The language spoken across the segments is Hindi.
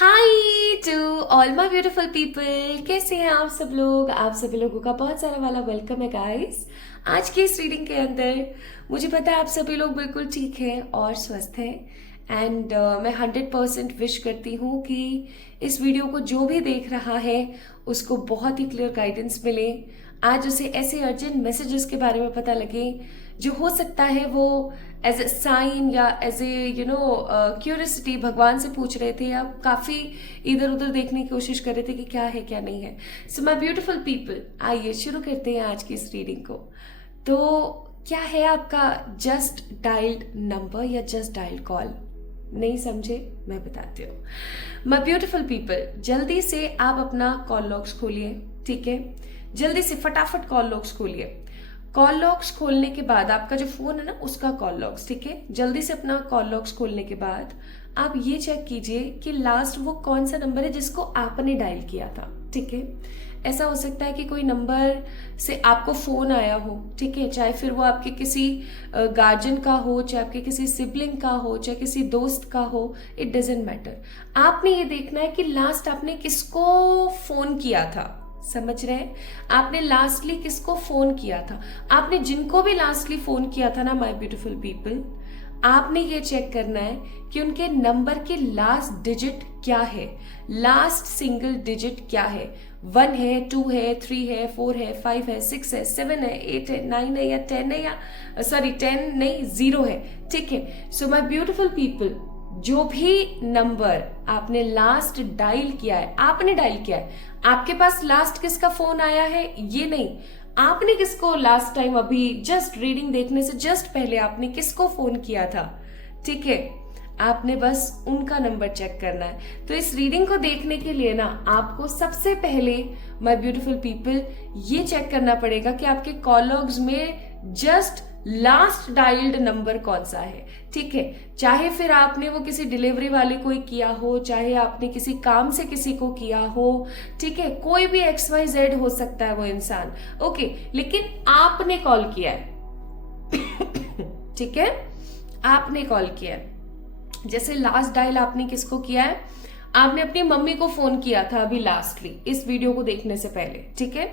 Hi to all my beautiful people. कैसे हैं आप सब लोग? आप सभी लोगों का बहुत सारा वाला वेलकम है गाइस। आज की इस रीडिंग के अंदर मुझे पता है आप सभी लोग बिल्कुल ठीक हैं और स्वस्थ हैं एंड मैं 100% विश करती हूँ कि इस वीडियो को जो भी देख रहा है उसको बहुत ही क्लियर गाइडेंस मिले। आज उसे ऐसे अर्जेंट मैसेजेस के बारे में पता लगे जो हो सकता है वो एज ए साइन या एज ए क्यूरियोसिटी भगवान से पूछ रहे थे या काफ़ी इधर उधर देखने की कोशिश कर रहे थे कि क्या है क्या नहीं है। सो माय ब्यूटीफुल पीपल, आइए शुरू करते हैं आज की इस रीडिंग को। तो क्या है आपका जस्ट डायल्ड नंबर या जस्ट डायल्ड कॉल? नहीं समझे? मैं बताती हूँ। माय ब्यूटीफुल पीपल, जल्दी से आप अपना कॉल लॉग्स खोलिए, ठीक है? जल्दी से फटाफट कॉल लॉग्स खोलिए। कॉल लॉग्स खोलने के बाद आपका जो फोन है ना उसका कॉल लॉग्स, ठीक है? जल्दी से अपना कॉल लॉग्स खोलने के बाद आप ये चेक कीजिए कि लास्ट वो कौन सा नंबर है जिसको आपने डायल किया था, ठीक है? ऐसा हो सकता है कि कोई नंबर से आपको फोन आया हो, ठीक है? चाहे फिर वो आपके किसी गार्जियन का हो, चाहे आपके किसी सिबलिंग का हो, चाहे किसी दोस्त का हो, इट डजेंट मैटर। आपने ये देखना है कि लास्ट आपने किसको फोन किया था। समझ रहे हैं? आपने लास्टली किसको फोन किया था? आपने जिनको भी लास्टली फोन किया था ना माय ब्यूटीफुल पीपल, आपने ये चेक करना है कि उनके नंबर के लास्ट डिजिट क्या है, लास्ट सिंगल डिजिट क्या है। 1 है, 2 है, 3 है, 4 है, 5 है, 6 है, 7 है, 8 है, 9 है या 10 है, या सॉरी 10 नहीं 0 है, ठीक है? सो माय ब्यूटीफुल पीपल, जो भी नंबर आपने लास्ट डायल किया है, आपने डायल किया है, आपके पास लास्ट किसका फोन आया है ये नहीं, आपने किसको लास्ट टाइम अभी जस्ट रीडिंग देखने से जस्ट पहले आपने किसको फोन किया था, ठीक है? आपने बस उनका नंबर चेक करना है। तो इस रीडिंग को देखने के लिए ना आपको सबसे पहले माय ब्यूटीफुल पीपल ये चेक करना पड़ेगा कि आपके कॉल लॉग्स में जस्ट लास्ट डायल्ड नंबर कौन सा है, ठीक है? चाहे फिर आपने वो किसी डिलीवरी वाले को ही किया हो, चाहे आपने किसी काम से किसी को किया हो, ठीक है? कोई भी XYZ हो सकता है वो इंसान, ओके? लेकिन आपने कॉल किया है ठीक है? आपने कॉल किया है। जैसे लास्ट डायल आपने किसको किया है? आपने अपनी मम्मी को फोन किया था अभी लास्टली इस वीडियो को देखने से पहले, ठीक है?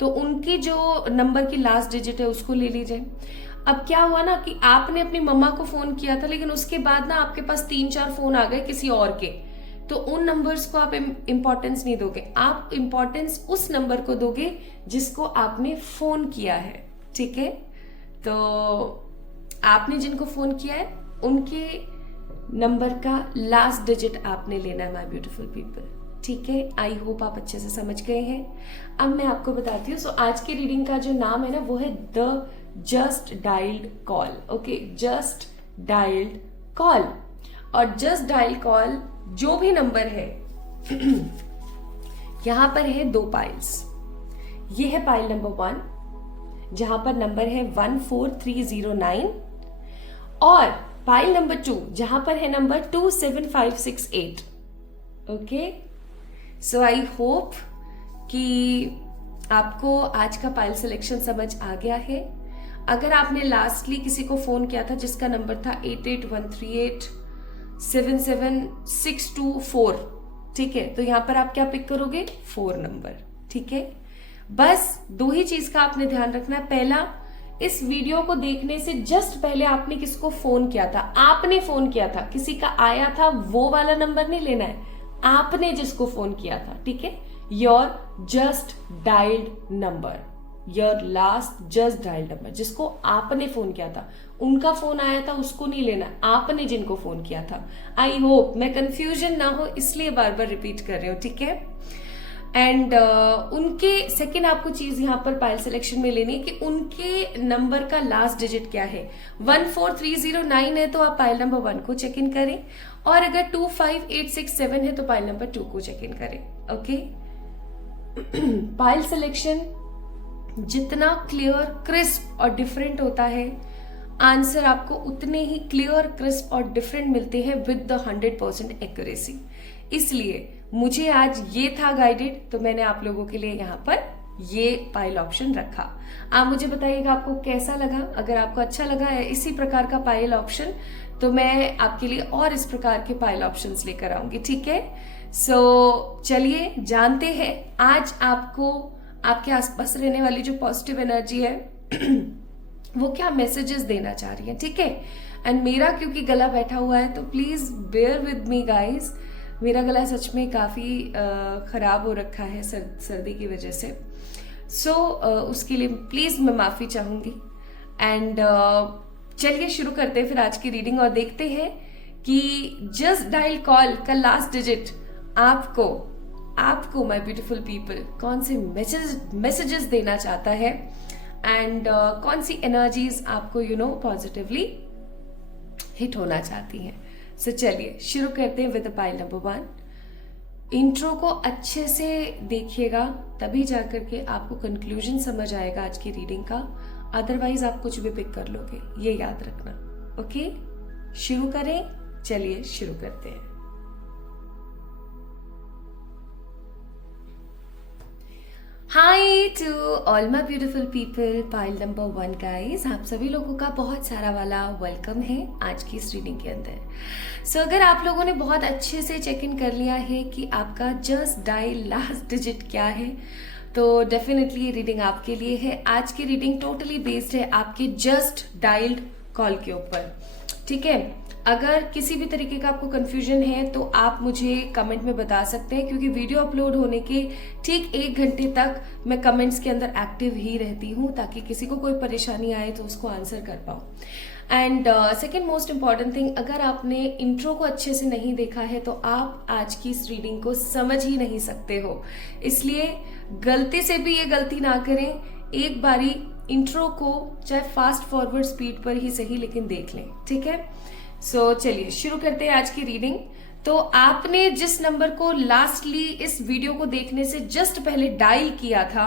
तो उनकी जो नंबर की लास्ट डिजिट है उसको ले लीजिए। अब क्या हुआ ना कि आपने अपनी मम्मा को फोन किया था लेकिन उसके बाद ना आपके पास 3-4 फोन आ गए किसी और के, तो उन नंबर्स को आप इंपॉर्टेंस नहीं दोगे, आप इंपॉर्टेंस उस नंबर को दोगे जिसको आपने फोन किया है, ठीक है? तो आपने जिनको फोन किया है उनके नंबर का लास्ट डिजिट आपने लेना है माय ब्यूटीफुल पीपल, ठीक है? आई होप आप अच्छे से समझ गए हैं। अब मैं आपको बताती हूँ। सो आज की रीडिंग का जो नाम है ना वो है the just dialled call, okay? Just dialled call. और जस्ट डायल कॉल जो भी नंबर है यहां पर है 2 पाइल्स। ये है पाइल नंबर 1 जहां पर नंबर है 14309 और पाइल नंबर 2 जहां पर है number 27568, okay? So I hope कि आपको आज का पाइल सिलेक्शन समझ आ गया है। अगर आपने लास्टली किसी को फोन किया था जिसका नंबर था 8813877624, ठीक है? तो यहां पर आप क्या पिक करोगे? 4 नंबर, ठीक है? बस 2 ही चीज का आपने ध्यान रखना है। पहला, इस वीडियो को देखने से जस्ट पहले आपने किसको फोन किया था? आपने फोन किया था, किसी का आया था वो वाला नंबर नहीं लेना है, आपने जिसको फोन किया था, ठीक है? Your just dialled number, your last just dialled number, जिसको आपने फोन किया था, उनका फोन आया था उसको नहीं लेना, आपने जिनको फोन किया था। आई होप मैं कंफ्यूजन ना हो इसलिए बार बार रिपीट कर रही हूँ, ठीक है? एंड उनके सेकेंड आपको चीज यहाँ पर पाइल सिलेक्शन में लेनी है कि उनके नंबर का लास्ट डिजिट क्या है। 14309 है तो आप पाइल नंबर 1 को चेक इन करें, और अगर 25867 है तो पाइल नंबर 2 को चेक इन करें, ओके? पाइल सिलेक्शन जितना क्लियर, क्रिस्प और डिफरेंट होता है, आंसर आपको उतने ही क्लियर, क्रिस्प और डिफरेंट मिलते हैं विद द 100% एक्यूरेसी। इसलिए मुझे आज ये था गाइडेड, तो मैंने आप लोगों के लिए यहाँ पर ये पाइल ऑप्शन रखा। आप मुझे बताइएगा आपको कैसा लगा। अगर आपको अच्छा लगा है इसी प्रकार का पाइल ऑप्शन तो मैं आपके लिए और इस प्रकार के पाइल ऑप्शंस लेकर आऊंगी, ठीक है। सो चलिए जानते हैं आज आपको आपके आसपास रहने वाली जो पॉजिटिव एनर्जी है वो क्या मैसेजेस देना चाह रही है, ठीक है। एंड मेरा क्योंकि गला बैठा हुआ है तो please bear with me guys, मेरा गला सच में काफ़ी ख़राब हो रखा है सर्दी की वजह से। सो उसके लिए प्लीज़ मैं माफ़ी चाहूँगी। एंड चलिए शुरू करते हैं फिर आज की रीडिंग और देखते हैं कि जस्ट डायल कॉल का लास्ट डिजिट आपको माय ब्यूटीफुल पीपल कौन से मैसेजेस देना चाहता है एंड कौन सी एनर्जीज आपको पॉजिटिवली हिट होना चाहती हैं। सो चलिए शुरू करते हैं विद पाइल नंबर 1। इंट्रो को अच्छे से देखिएगा तभी जाकर के आपको कंक्लूजन समझ आएगा आज की रीडिंग का, अदरवाइज आप कुछ भी पिक कर लोगे, ये याद रखना। ओके शुरू करें, चलिए शुरू करते हैं। Hi to all my beautiful people, pile number 1 guys, आप सभी लोगों का बहुत सारा वाला वेलकम है आज की इस रीडिंग के अंदर। सो अगर आप लोगों ने बहुत अच्छे से चेक इन कर लिया है कि आपका जस्ट डायल लास्ट डिजिट क्या है, तो डेफिनेटली ये रीडिंग आपके लिए है। आज की रीडिंग टोटली बेस्ड है आपके जस्ट डायल्ड कॉल के ऊपर, ठीक है। अगर किसी भी तरीके का आपको कंफ्यूजन है तो आप मुझे कमेंट में बता सकते हैं, क्योंकि वीडियो अपलोड होने के ठीक 1 घंटे तक मैं कमेंट्स के अंदर एक्टिव ही रहती हूँ, ताकि किसी को कोई परेशानी आए तो उसको आंसर कर पाऊँ। And second most important thing, अगर आपने इंट्रो को अच्छे से नहीं देखा है तो आप आज की इस रीडिंग को समझ ही नहीं सकते हो, इसलिए गलती से भी ये गलती ना करें, एक बारी इंट्रो को चाहे फास्ट फॉरवर्ड स्पीड पर ही सही लेकिन देख लें, ठीक है। सो चलिए शुरू करते हैं आज की रीडिंग। तो आपने जिस नंबर को लास्टली इस वीडियो को देखने से जस्ट पहले डायल किया था,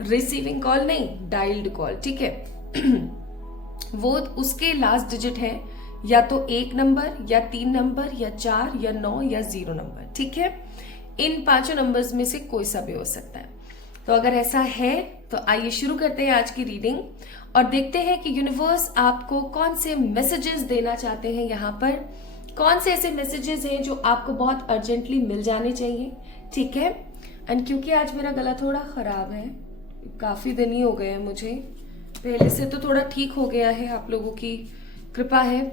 रिसीविंग कॉल नहीं, डायल्ड कॉल, ठीक है, वो उसके लास्ट डिजिट है या तो 1 नंबर या 3 नंबर या 4 या 9 या 0 नंबर, ठीक है। इन 5 नंबर्स में से कोई सा भी हो सकता है। तो अगर ऐसा है तो आइए शुरू करते हैं आज की रीडिंग और देखते हैं कि यूनिवर्स आपको कौन से मैसेजेस देना चाहते हैं, यहाँ पर कौन से ऐसे मैसेजेस हैं जो आपको बहुत अर्जेंटली मिल जाने चाहिए, ठीक है। एंड क्योंकि आज मेरा गला थोड़ा खराब है, काफी दिन ही हो गए हैं मुझे, पहले से तो थोड़ा ठीक हो गया है, आप लोगों की कृपा है,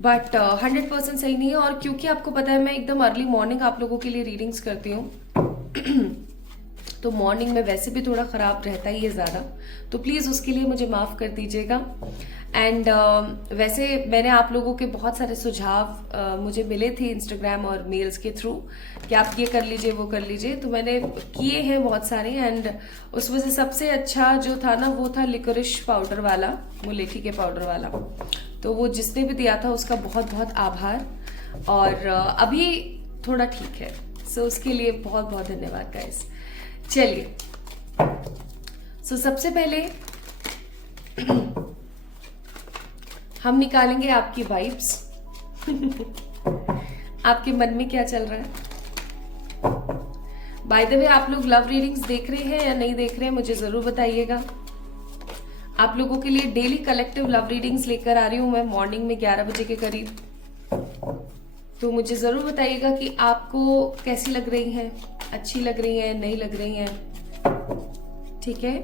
बट 100% सही नहीं है। और क्योंकि आपको पता है मैं एकदम अर्ली मॉर्निंग आप लोगों के लिए रीडिंग्स करती हूँ तो मॉर्निंग में वैसे भी थोड़ा ख़राब रहता ही है ज़्यादा, तो प्लीज़ उसके लिए मुझे माफ़ कर दीजिएगा। एंड वैसे मैंने आप लोगों के बहुत सारे सुझाव मुझे मिले थे इंस्टाग्राम और मेल्स के थ्रू कि आप ये कर लीजिए वो कर लीजिए, तो मैंने किए हैं बहुत सारे। एंड उसमें से सबसे अच्छा जो था ना वो था लिकोरिश पाउडर वाला, मुलेठी के पाउडर वाला, तो वो जिसने भी दिया था उसका बहुत बहुत आभार। और अभी थोड़ा ठीक है, सो उसके लिए बहुत बहुत धन्यवाद गाइस। चलिए सो सबसे पहले हम निकालेंगे आपकी वाइब्स आपके मन में क्या चल रहा है। बाय द वे आप लोग लव रीडिंग्स देख रहे हैं या नहीं देख रहे हैं मुझे जरूर बताइएगा। आप लोगों के लिए डेली कलेक्टिव लव रीडिंग्स लेकर आ रही हूं मैं मॉर्निंग में 11 बजे के करीब, तो मुझे जरूर बताइएगा कि आपको कैसी लग रही हैं, अच्छी लग रही हैं, नहीं लग रही हैं, ठीक है।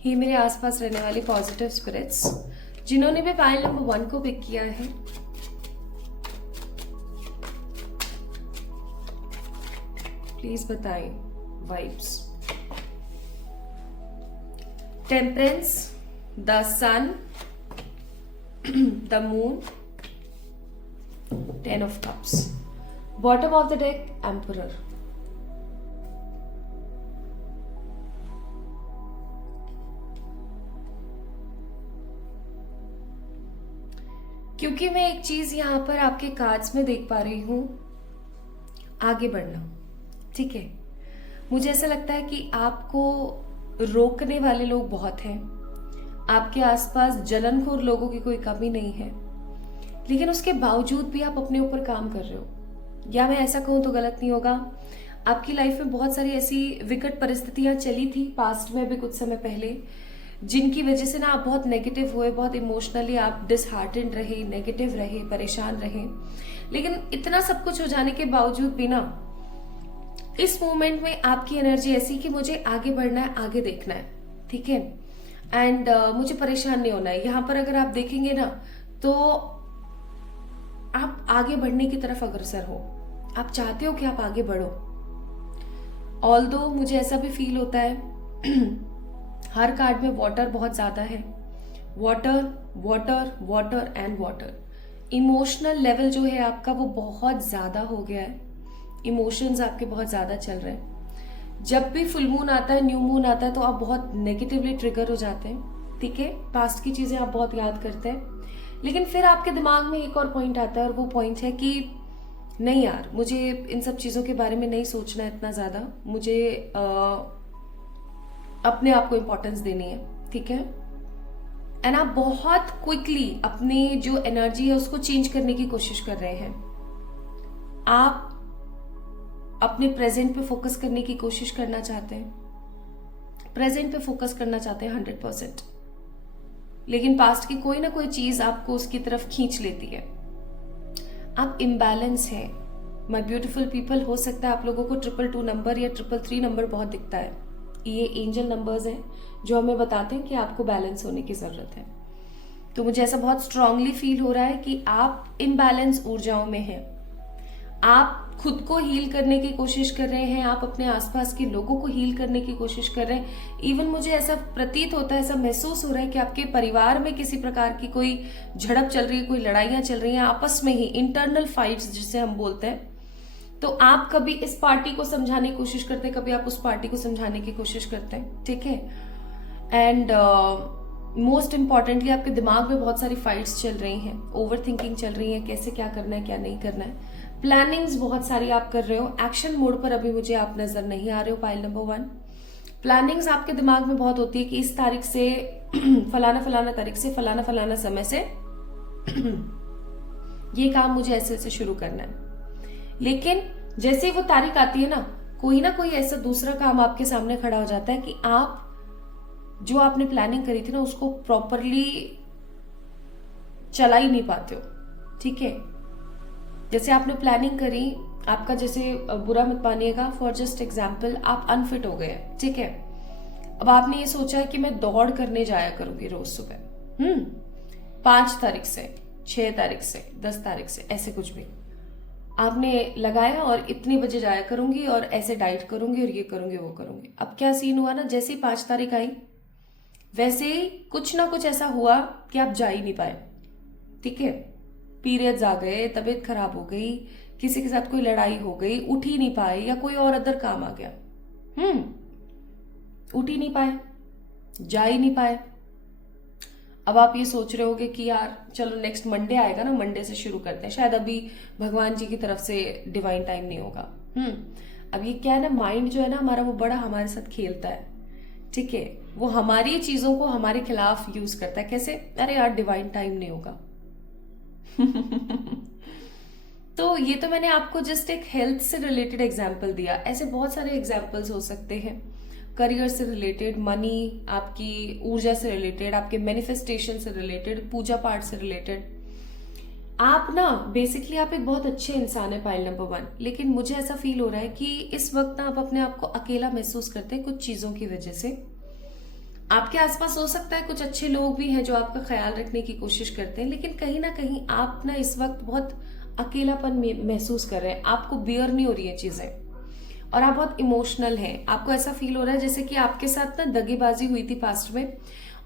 ये मेरे आसपास रहने वाली पॉजिटिव स्पिरिट्स जिन्होंने भी पाइल नंबर 1 को पिक किया है, प्लीज बताएं vibes. Temperance, the sun, the moon, 10 of cups, bottom of the deck, emperor। क्योंकि मैं एक चीज यहां पर आपके कार्ड्स में देख पा रही हूं, आगे बढ़ना, ठीक है। मुझे ऐसा लगता है कि आपको रोकने वाले लोग बहुत हैं, आपके आसपास जलनखोर लोगों की कोई कमी नहीं है, लेकिन उसके बावजूद भी आप अपने ऊपर काम कर रहे हो, या मैं ऐसा कहूँ तो गलत नहीं होगा, आपकी लाइफ में बहुत सारी ऐसी विकट परिस्थितियां चली थी पास्ट में भी कुछ समय पहले, जिनकी वजह से ना आप बहुत नेगेटिव हुए, बहुत इमोशनली आप डिसहार्टेंड रहे, नेगेटिव रहे, परेशान रहे। लेकिन इतना सब कुछ हो जाने के बावजूद भी ना इस मोमेंट में आपकी एनर्जी ऐसी कि मुझे आगे बढ़ना है, आगे देखना है, ठीक है, एंड मुझे परेशान नहीं होना है। यहाँ पर अगर आप देखेंगे ना तो आप आगे बढ़ने की तरफ अग्रसर हो, आप चाहते हो कि आप आगे बढ़ो। ऑल्दो मुझे ऐसा भी फील होता है हर कार्ड में वाटर बहुत ज्यादा है, water water water and water. Emotional level जो है आपका वो बहुत ज्यादा हो गया है, इमोशंस आपके बहुत ज्यादा चल रहे हैं। जब भी फुल मून आता है, न्यू मून आता है, तो आप बहुत नेगेटिवली ट्रिगर हो जाते हैं, ठीक है, पास्ट की चीजें आप बहुत याद करते हैं। लेकिन फिर आपके दिमाग में एक और पॉइंट आता है, और वो पॉइंट है कि नहीं यार, मुझे इन सब चीजों के बारे में नहीं सोचना है इतना ज्यादा, मुझे अपने आप को इम्पोर्टेंस देनी है, ठीक है। एंड आप बहुत क्विकली अपनी जो एनर्जी है उसको चेंज करने की कोशिश कर रहे हैं। आप अपने प्रेजेंट पे फोकस करने की कोशिश करना चाहते हैं, प्रेजेंट पे फोकस करना चाहते हैं 100%, लेकिन पास्ट की कोई ना कोई चीज आपको उसकी तरफ खींच लेती है। आप इम्बैलेंस हैं माय ब्यूटीफुल पीपल। हो सकता है आप लोगों को 222 नंबर या 333 नंबर बहुत दिखता है, ये एंजल नंबर्स हैं जो हमें बताते हैं कि आपको बैलेंस होने की जरूरत है। तो मुझे ऐसा बहुत स्ट्रांगली फील हो रहा है कि आप इम्बैलेंस ऊर्जाओं में हैं, आप खुद को हील करने की कोशिश कर रहे हैं, आप अपने आसपास के लोगों को हील करने की कोशिश कर रहे हैं। इवन मुझे ऐसा प्रतीत होता है, ऐसा महसूस हो रहा है कि आपके परिवार में किसी प्रकार की कोई झड़प चल रही है, कोई लड़ाइयां चल रही हैं आपस में ही, इंटरनल फाइट्स जिसे हम बोलते हैं। तो आप कभी इस पार्टी को समझाने की कोशिश करते हैं, कभी आप उस पार्टी को समझाने की कोशिश करते हैं, ठीक है। एंड मोस्ट इंपॉर्टेंटली आपके दिमाग में बहुत सारी फाइट्स चल रही हैं, ओवर थिंकिंग चल रही है, कैसे क्या करना है क्या नहीं करना है। प्लानिंग्स बहुत सारी आप कर रहे हो, एक्शन मोड पर अभी मुझे आप नजर नहीं आ रहे हो। पाइल नंबर 1, प्लानिंग्स आपके दिमाग में बहुत होती है कि इस तारीख से फलाना फलाना तारीख से फलाना फलाना समय से ये काम मुझे ऐसे ऐसे शुरू करना है। लेकिन जैसे ही वो तारीख आती है ना कोई ऐसा दूसरा काम आपके सामने खड़ा हो जाता है कि आप जो आपने प्लानिंग करी थी ना उसको प्रॉपरली चला ही नहीं पाते हो, ठीक है। जैसे आपने प्लानिंग करी, आपका जैसे बुरा मत मानिएगा, फॉर जस्ट एग्जाम्पल आप अनफिट हो गए, ठीक है। अब आपने ये सोचा है कि मैं दौड़ करने जाया करूंगी रोज सुबह 5 तारीख से 6 तारीख से 10 तारीख से, ऐसे कुछ भी आपने लगाया, और इतने बजे जाया करूंगी और ऐसे डाइट करूंगी और ये करूंगी वो करूंगी। अब क्या सीन हुआ ना, जैसे ही 5 तारीख आई वैसे ही कुछ ना कुछ ऐसा हुआ कि आप जा ही नहीं पाए, ठीक है। पीरियड्स आ गए, तबीयत खराब हो गई, किसी के साथ कोई लड़ाई हो गई, उठ ही नहीं पाए, या कोई और अदर काम आ गया, उठ ही नहीं पाए, जा ही नहीं पाए। अब आप ये सोच रहे होगे कि यार चलो नेक्स्ट मंडे आएगा ना, मंडे से शुरू करते हैं, शायद अभी भगवान जी की तरफ से डिवाइन टाइम नहीं होगा। अब ये क्या है ना, माइंड जो है ना हमारा वो बड़ा हमारे साथ खेलता है, ठीक है। वो हमारी चीजों को हमारे खिलाफ यूज करता है। कैसे? अरे यार डिवाइन टाइम नहीं होगा। तो ये तो मैंने आपको जस्ट एक हेल्थ से रिलेटेड एग्जाम्पल दिया, ऐसे बहुत सारे एग्जाम्पल्स हो सकते हैं, करियर से रिलेटेड, मनी, आपकी ऊर्जा से रिलेटेड, आपके मैनिफेस्टेशन से रिलेटेड, पूजा पाठ से रिलेटेड। आप ना बेसिकली आप एक बहुत अच्छे इंसान है, पाइल नंबर 1, लेकिन मुझे ऐसा फील हो रहा है कि इस वक्त ना आप अपने आप को अकेला महसूस करते हैं कुछ चीजों की वजह से। आपके आसपास हो सकता है कुछ अच्छे लोग भी हैं जो आपका ख्याल रखने की कोशिश करते हैं, लेकिन कहीं ना कहीं आप ना इस वक्त बहुत अकेलापन महसूस कर रहे हैं, आपको बियर नहीं हो रही है चीजें, और आप बहुत इमोशनल हैं। आपको ऐसा फील हो रहा है जैसे कि आपके साथ ना दगेबाजी हुई थी पास्ट में,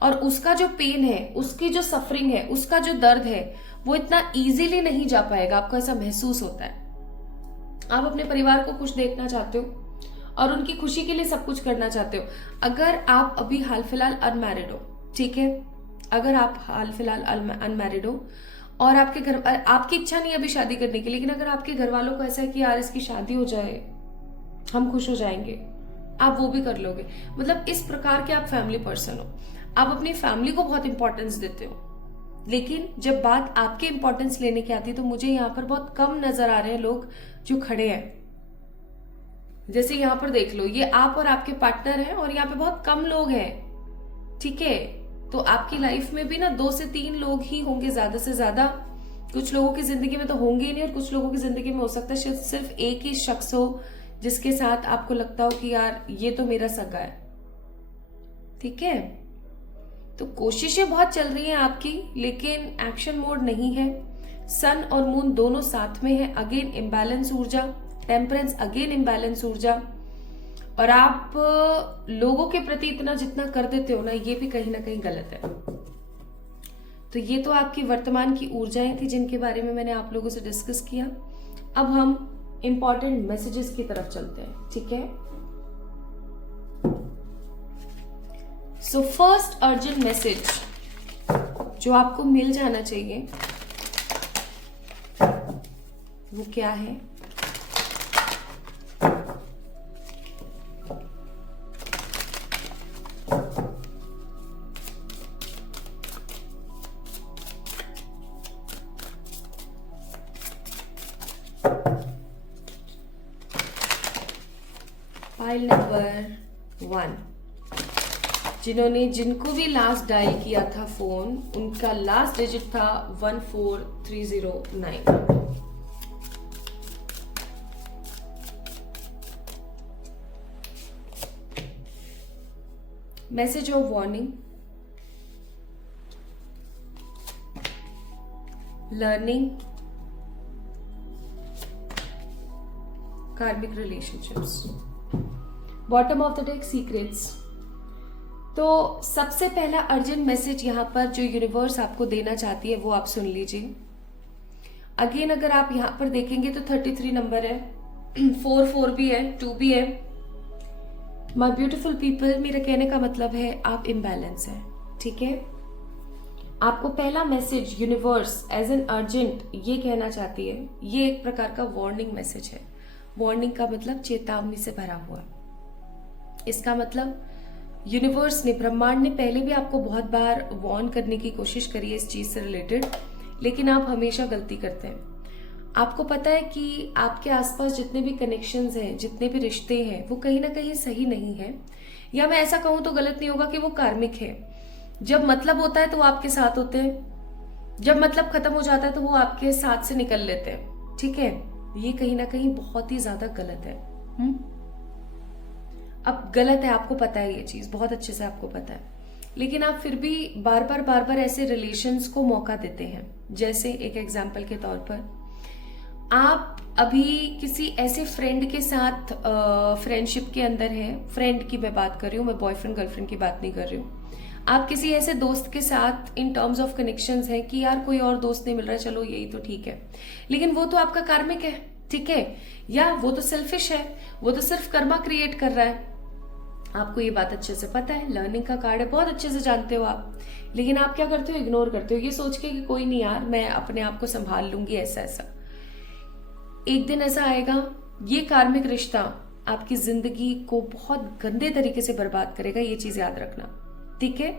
और उसका जो पेन है, उसकी जो सफरिंग है, उसका जो दर्द है, वो इतना इजीली नहीं जा पाएगा। आपको ऐसा महसूस होता है। आप अपने परिवार को खुश देखना चाहते हो और उनकी खुशी के लिए सब कुछ करना चाहते हो। अगर आप अभी हाल फिलहाल अनमैरिड हो, ठीक है, अगर आप हाल फिलहाल अनमैरिड हो और आपके घर, आपकी इच्छा नहीं है अभी शादी करने की, लेकिन अगर आपके घर वालों को ऐसा है कि यार इसकी शादी हो जाए, हम खुश हो जाएंगे, आप वो भी कर लोगे। मतलब इस प्रकार के आप फैमिली पर्सन हो, आप अपनी फैमिली को बहुत इंपॉर्टेंस देते हो, लेकिन जब बात आपके इंपॉर्टेंस लेने की आती है तो मुझे यहाँ पर बहुत कम नजर आ रहे हैं लोग जो खड़े हैं। जैसे यहाँ पर देख लो, ये आप और आपके पार्टनर हैं और यहाँ पे बहुत कम लोग हैं, ठीक है। तो आपकी लाइफ में भी ना 2 से 3 लोग ही होंगे ज्यादा से ज्यादा। कुछ लोगों की जिंदगी में तो होंगे ही नहीं, और कुछ लोगों की जिंदगी में हो सकता है सिर्फ एक ही शख्स हो जिसके साथ आपको लगता हो कि यार ये तो मेरा सगा है, ठीक है। तो कोशिशें बहुत चल रही हैं आपकी, लेकिन एक्शन मोड नहीं है। सन और मून दोनों साथ में है, अगेन इम्बैलेंस ऊर्जा। टेम्परेंस अगेन इम्बैलेंस ऊर्जा। और आप लोगों के प्रति इतना जितना कर देते हो ना, ये भी कहीं ना कहीं गलत है। तो ये तो आपकी वर्तमान की ऊर्जाएं थी जिनके बारे में मैंने आप लोगों से डिस्कस किया। अब हम इंपॉर्टेंट मैसेजेस की तरफ चलते हैं, ठीक है। सो फर्स्ट अर्जेंट मैसेज जो आपको मिल जाना चाहिए वो क्या है? फाइल नंबर 1, जिनको भी लास्ट डायल किया था फोन, उनका लास्ट डिजिट था 14309। मैसेज ऑफ वार्निंग, लर्निंग, कार्मिक relationships, bottom of the deck secrets. तो सबसे पहला अर्जेंट मैसेज यहाँ पर जो यूनिवर्स आपको देना चाहती है वो आप सुन लीजिए। अगेन अगर आप यहाँ पर देखेंगे तो 33 नंबर है, 4 भी है, 2 भी है। माय ब्यूटीफुल पीपल, मेरा कहने का मतलब है आप इम्बैलेंस है, ठीक है। आपको पहला message universe as an urgent ये कहना चाहती है, ये एक प्रकार का वार्निंग मैसेज है। वार्निंग का मतलब चेतावनी से भरा हुआ। इसका मतलब यूनिवर्स ने, ब्रह्मांड ने पहले भी आपको बहुत बार वार्न करने की कोशिश करी है इस चीज से रिलेटेड, लेकिन आप हमेशा गलती करते हैं। आपको पता है कि आपके आसपास जितने भी कनेक्शंस हैं, जितने भी रिश्ते हैं, वो कहीं ना कहीं सही नहीं है, या मैं ऐसा कहूं तो गलत नहीं होगा कि वो कार्मिक है। जब मतलब होता है तो वो आपके साथ होते हैं, जब मतलब खत्म हो जाता है तो वो आपके साथ से निकल लेते हैं, ठीक है। ये कहीं ना कहीं बहुत ही ज्यादा गलत है। अब गलत है, आपको पता है, ये चीज बहुत अच्छे से आपको पता है, लेकिन आप फिर भी बार बार ऐसे रिलेशंस को मौका देते हैं। जैसे एक एग्जांपल के तौर पर, आप अभी किसी ऐसे फ्रेंड के साथ फ्रेंडशिप के अंदर हैं, फ्रेंड की मैं बात कर रही हूँ, मैं बॉयफ्रेंड गर्लफ्रेंड की बात नहीं कर रही हूँ। आप किसी ऐसे दोस्त के साथ इन टर्म्स ऑफ कनेक्शंस हैं कि यार कोई और दोस्त नहीं मिल रहा, चलो यही तो ठीक है, लेकिन वो तो आपका कार्मिक है, ठीक है, या वो तो सेल्फिश है, वो तो सिर्फ कर्मा क्रिएट कर रहा है। आपको ये बात अच्छे से पता है, लर्निंग का कार्ड है, बहुत अच्छे से जानते हो आप, लेकिन आप क्या करते हो, इग्नोर करते हो, ये सोच के कि कोई नहीं यार, मैं अपने आप को संभाल लूंगी, ऐसा ऐसा। एक दिन ऐसा आएगा, ये कार्मिक रिश्ता आपकी जिंदगी को बहुत गंदे तरीके से बर्बाद करेगा, ये चीज याद रखना, ठीक है।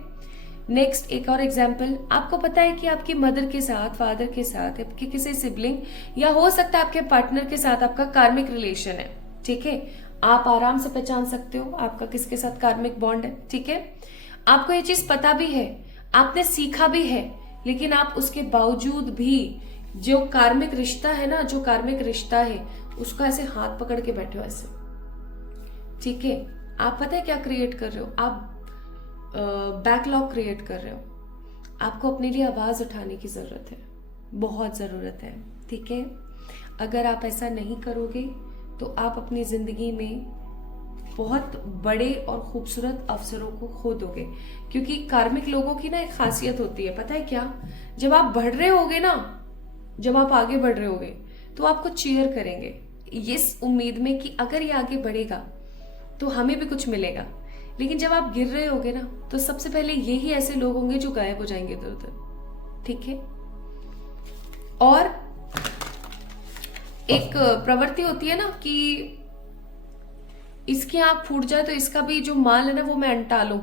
नेक्स्ट एक और एग्जाम्पल, आपको पता है कि आपकी मदर के साथ, फादर के साथ, आपके किसी सिबलिंग या हो सकता है आपके पार्टनर के साथ आपका कार्मिक रिलेशन है, ठीक है। आप आराम से पहचान सकते हो आपका किसके साथ कार्मिक बॉन्ड है, ठीक है। आपको ये चीज पता भी है, आपने सीखा भी है, लेकिन आप उसके बावजूद भी जो कार्मिक रिश्ता है ना, जो कार्मिक रिश्ता है उसका ऐसे हाथ पकड़ के बैठे हो ऐसे, ठीक है। आप पता है क्या क्रिएट कर रहे हो, आप बैकलॉग क्रिएट कर रहे हो। आपको अपने लिए आवाज उठाने की जरूरत है, बहुत जरूरत है, ठीक है। अगर आप ऐसा नहीं करोगे तो आप अपनी जिंदगी में बहुत बड़े और खूबसूरत अवसरों को खो दोगे, क्योंकि कार्मिक लोगों की ना एक खासियत होती है, पता है क्या, जब आप बढ़ रहे होगे ना, जब आप आगे बढ़ रहे होगे तो आपको चीयर करेंगे इस उम्मीद में कि अगर ये आगे बढ़ेगा तो हमें भी कुछ मिलेगा। लेकिन जब आप गिर रहे होगे ना तो सबसे पहले यही ऐसे लोग होंगे जो गायब हो जाएंगे इधर उधर, ठीक है। और एक प्रवृत्ति होती है ना कि इसकी आंख फूट जाए तो इसका भी जो माल है ना वो मैं अंटा लूं,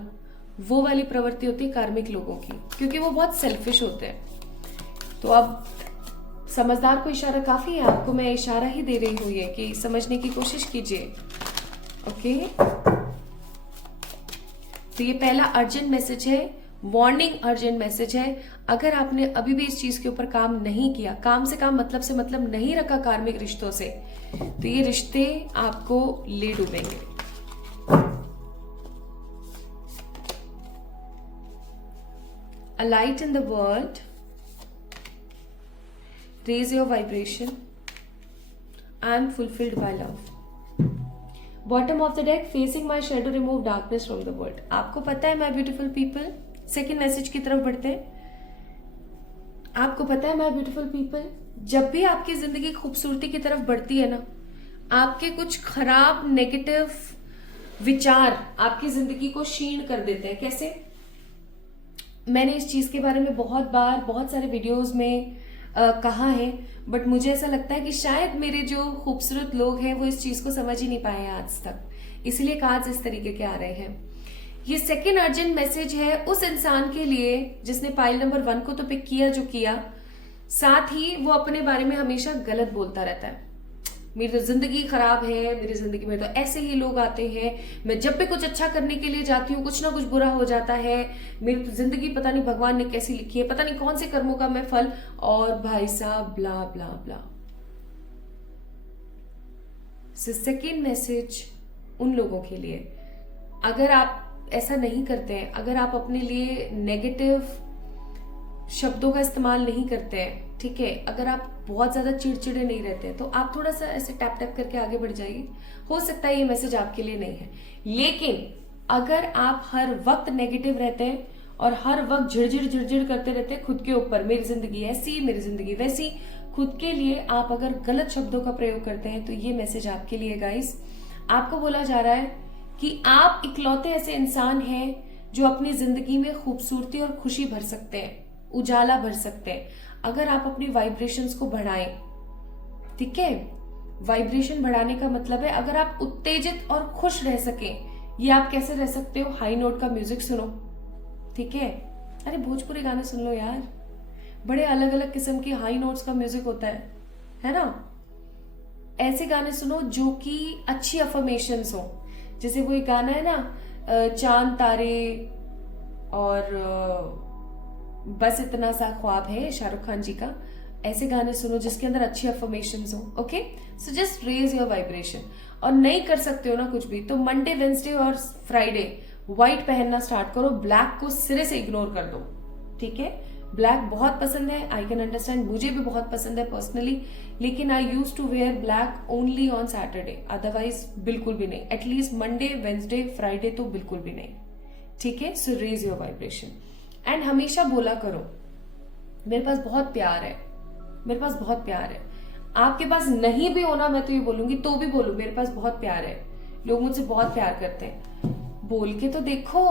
वो वाली प्रवृत्ति होती है कार्मिक लोगों की, क्योंकि वो बहुत सेल्फिश होते हैं। तो अब समझदार को इशारा काफी है, आपको मैं इशारा ही दे रही हूँ ये कि समझने की कोशिश कीजिए। ओके, तो ये पहला अर्जेंट मैसेज है, वार्निंग अर्जेंट मैसेज है। अगर आपने अभी भी इस चीज के ऊपर काम नहीं किया, काम से काम मतलब से मतलब नहीं रखा कार्मिक रिश्तों से, तो ये रिश्ते आपको ले डूबेंगे। A light in the world, raise your vibration. I am fulfilled by love. Bottom of the deck, facing my shadow, remove darkness from the world. आपको पता है my beautiful people, second message की तरफ बढ़ते हैं। आपको पता है my beautiful people, जब भी आपकी जिंदगी खूबसूरती की तरफ बढ़ती है ना, आपके कुछ खराब नेगेटिव विचार आपकी जिंदगी को क्षीण कर देते हैं। कैसे? मैंने इस चीज के बारे में बहुत बार बहुत सारे वीडियोस में कहा है, बट मुझे ऐसा लगता है कि शायद मेरे जो खूबसूरत लोग हैं वो इस चीज को समझ ही नहीं पाए हैं आज तक, इसलिए कार्ड्स इस तरीके के आ रहे हैं। ये सेकेंड अर्जेंट मैसेज है उस इंसान के लिए जिसने पाइल नंबर 1 को तो पिक किया जो किया, साथ ही वो अपने बारे में हमेशा गलत बोलता रहता है। मेरी तो जिंदगी खराब है, मेरी जिंदगी में तो ऐसे ही लोग आते हैं, मैं जब भी कुछ अच्छा करने के लिए जाती हूँ कुछ ना कुछ बुरा हो जाता है, मेरी तो जिंदगी पता नहीं भगवान ने कैसी लिखी है, पता नहीं कौन से कर्मों का मैं फल, और भाई साहब ब्ला ब्ला ब्ला। सेकेंड मैसेज उन लोगों के लिए, अगर आप ऐसा नहीं करते हैं, अगर आप अपने लिए नेगेटिव शब्दों का इस्तेमाल नहीं करते हैं, ठीक है, अगर आप बहुत ज्यादा चिड़चिड़े नहीं रहते हैं, तो आप थोड़ा सा ऐसे टैप टैप करके आगे बढ़ जाइए। हो सकता है ये मैसेज आपके लिए नहीं है, लेकिन अगर आप हर वक्त नेगेटिव रहते हैं और हर वक्त झिड़झिड़ करते रहते हैं खुद के ऊपर, मेरी जिंदगी ऐसी, मेरी जिंदगी वैसी, खुद के लिए आप अगर गलत शब्दों का प्रयोग करते हैं, तो ये मैसेज आपके लिए गाइस। आपको बोला जा रहा है कि आप इकलौते ऐसे इंसान हैं जो अपनी जिंदगी में खूबसूरती और खुशी भर सकते हैं, उजाला भर सकते हैं, अगर आप अपनी वाइब्रेशंस को बढ़ाएं। ठीक है, वाइब्रेशन बढ़ाने का मतलब है अगर आप उत्तेजित और खुश रह सकें। ये आप कैसे रह सकते हो? हाई नोट का म्यूजिक सुनो, ठीक है, अरे भोजपुरी गाने सुन लो यार, बड़े अलग अलग किस्म के हाई नोट्स का म्यूजिक होता है ना। ऐसे गाने सुनो जो कि अच्छी अफर्मेशंस हो, जैसे वो एक गाना है ना, चांद तारे और बस इतना सा ख्वाब है, शाहरुख खान जी का। ऐसे गाने सुनो जिसके अंदर अच्छी अफर्मेशंस हो। Okay, so just raise your vibration. और नहीं कर सकते हो ना कुछ भी, तो मंडे, वेंसडे और फ्राइडे व्हाइट पहनना स्टार्ट करो, ब्लैक को सिरे से इग्नोर कर दो। ठीक है, ब्लैक बहुत पसंद है, आई कैन अंडरस्टैंड, मुझे भी बहुत पसंद है पर्सनली, लेकिन I use to wear black only on Saturday, otherwise बिल्कुल भी नहीं। एटलीस्ट मंडे, वेंसडे, फ्राइडे तो बिल्कुल भी नहीं। ठीक है, सो रेज योर वाइब्रेशन एंड हमेशा बोला करो मेरे पास बहुत प्यार है, मेरे पास बहुत प्यार है। आपके पास नहीं भी होना, मैं तो ये बोलूंगी तो भी बोलो मेरे पास बहुत प्यार है, लोग मुझसे बहुत प्यार करते हैं, बोल के तो देखो।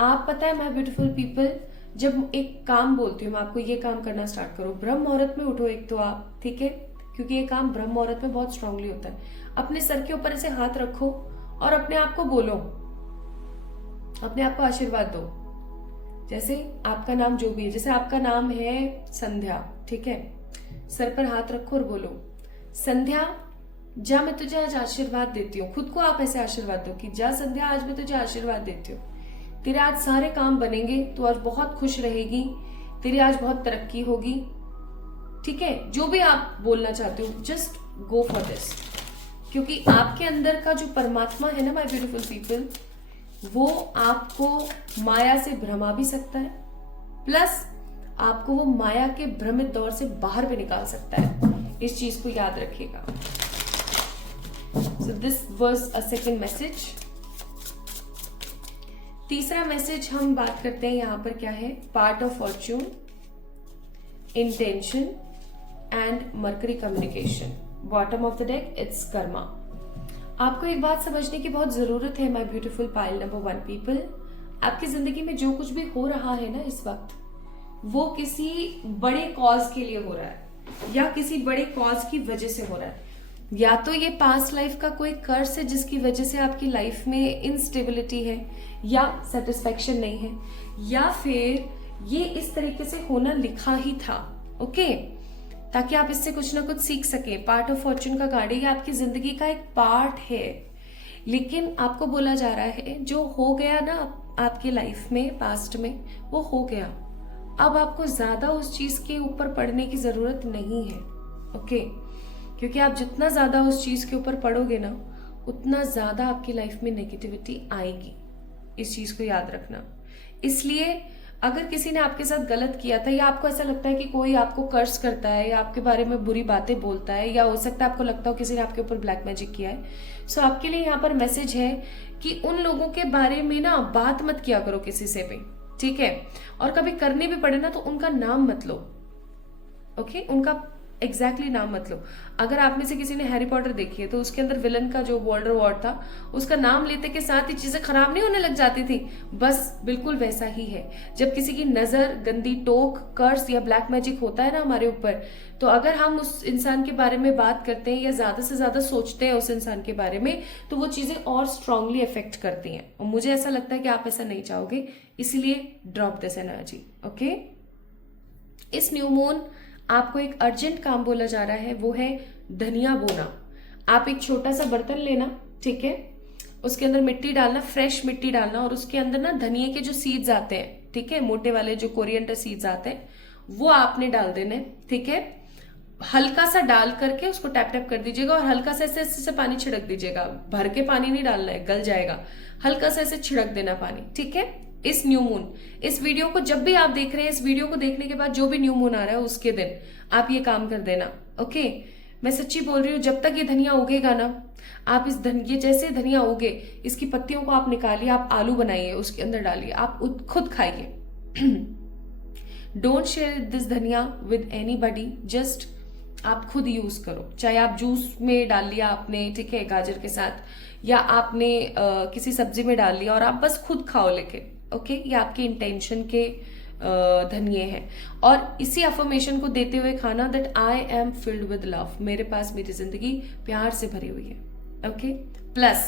आप पता है माय ब्यूटीफुल पीपल, जब एक काम बोलती हूँ मैं आपको, ये काम करना स्टार्ट करो, ब्रह्म मुहूर्त में उठो एक तो आप, ठीक है, क्योंकि ये काम ब्रह्म मुहूर्त में बहुत स्ट्रांगली होता है। अपने सर के ऊपर ऐसे हाथ रखो और अपने आप को बोलो, अपने आप को आशीर्वाद दो। जैसे आपका नाम जो भी है, जैसे आपका नाम है संध्या, ठीक है, सर पर हाथ रखो और बोलो, संध्या जा मैं तुझे आज आशीर्वाद देती हूँ। खुद को आप ऐसे आशीर्वाद दो कि जा संध्या आज मैं तुझे आशीर्वाद देती हूँ, तेरे आज सारे काम बनेंगे, तू आज बहुत खुश रहेगी, तेरी आज बहुत तरक्की होगी। ठीक है, जो भी आप बोलना चाहते हो जस्ट गो फॉर दिस, क्योंकि आपके अंदर का जो परमात्मा है ना माय ब्यूटीफुल पीपल, वो आपको माया से भ्रमा भी सकता है, प्लस आपको वो माया के भ्रमित दौर से बाहर भी निकाल सकता है। इस चीज को याद रखिएगा। So this was a second message. तीसरा मैसेज हम बात करते हैं यहाँ पर क्या है, part of Fortune, intention and mercury communication. Bottom of the deck it's Karma. आपको एक बात समझने की बहुत जरूरत है my beautiful pile number 1 people, आपकी जिंदगी में जो कुछ भी हो रहा है ना इस वक्त, वो किसी बड़े कॉज के लिए हो रहा है या किसी बड़े कॉज की वजह से हो रहा है। या तो ये पास्ट लाइफ का कोई कर्स है जिसकी वजह से आपकी लाइफ में इनस्टेबिलिटी है या सेटिस्फेक्शन नहीं है, या फिर ये इस तरीके से होना लिखा ही था। ओके, ताकि आप इससे कुछ ना कुछ सीख सके। पार्ट ऑफ फॉर्चून का कार्ड है, ये आपकी जिंदगी का एक पार्ट है, लेकिन आपको बोला जा रहा है जो हो गया ना आपकी लाइफ में पास्ट में, वो हो गया। अब आपको ज्यादा उस चीज के ऊपर पढ़ने की जरूरत नहीं है। ओके, क्योंकि आप जितना ज्यादा उस चीज के ऊपर पढ़ोगे ना, उतना ज्यादा आपकी लाइफ में नेगेटिविटी आएगी। इस चीज को याद रखना। इसलिए अगर किसी ने आपके साथ गलत किया था, या आपको ऐसा लगता है कि कोई आपको कर्स करता है या आपके बारे में बुरी बातें बोलता है, या हो सकता है आपको लगता हो किसी ने आपके ऊपर ब्लैक मैजिक किया है, सो आपके लिए यहाँ पर मैसेज है कि उन लोगों के बारे में ना बात मत किया करो किसी से भी, ठीक है। और कभी करने भी पड़े ना तो उनका नाम मत लो। ओके, उनका एग्जैक्टली नाम मत लो। अगर आप में से किसी ने हैरी पॉटर देखी है तो उसके अंदर विलन का जो वोल्डेमॉर्ट था, उसका नाम लेते के साथ ही चीजें खराब नहीं होने लग जाती थी, बस बिल्कुल वैसा ही है। जब किसी की नजर, गंदी टोक, कर्स या ब्लैक मैजिक होता है ना हमारे ऊपर, तो अगर हम उस इंसान के बारे में बात करते हैं या ज्यादा से ज्यादा सोचते हैं उस इंसान के बारे में, तो वो चीजें और स्ट्रांगली इफेक्ट करती हैं। और मुझे ऐसा लगता है कि आप ऐसा नहीं चाहोगे, इसलिए ड्रॉप दिस एनर्जी। ओके, इस न्यू मून आपको एक अर्जेंट काम बोला जा रहा है, वो है धनिया बोना। आप एक छोटा सा बर्तन लेना, ठीक है, उसके अंदर मिट्टी डालना, फ्रेश मिट्टी डालना, और उसके अंदर ना धनिया के जो सीड्स आते हैं, ठीक है, मोटे वाले जो कोरिएंडर सीड्स आते हैं, वो आपने डाल देने, ठीक है। हल्का सा डाल करके उसको टैप टैप कर दीजिएगा और हल्का सा ऐसे ऐसे पानी छिड़क दीजिएगा। भर के पानी नहीं डालना है, गल जाएगा। हल्का सा ऐसे छिड़क देना पानी, ठीक है। इस न्यू मून, इस वीडियो को जब भी आप देख रहे हैं, इस वीडियो को देखने के बाद जो भी न्यू मून आ रहा है उसके दिन आप ये काम कर देना। ओके, मैं सच्ची बोल रही हूँ, जब तक ये धनिया उगेगा ना, आप इस धनिया, जैसे धनिया उगे, इसकी पत्तियों को आप निकालिए, आप आलू बनाइए, उसके अंदर डालिए, आप खुद खाइए। डोंट शेयर दिस धनिया विद एनीबडी, जस्ट आप खुद यूज करो। चाहे आप जूस में डाल लिया आपने, ठीक है, गाजर के साथ, या आपने किसी सब्जी में डाल लिया और आप बस खुद खाओ लेके। ओके, ये आपके इंटेंशन के धनिये हैं। और इसी अफर्मेशन को देते हुए खाना, that I am filled with love, मेरे पास मेरी जिंदगी प्यार से भरी हुई है। ओके, प्लस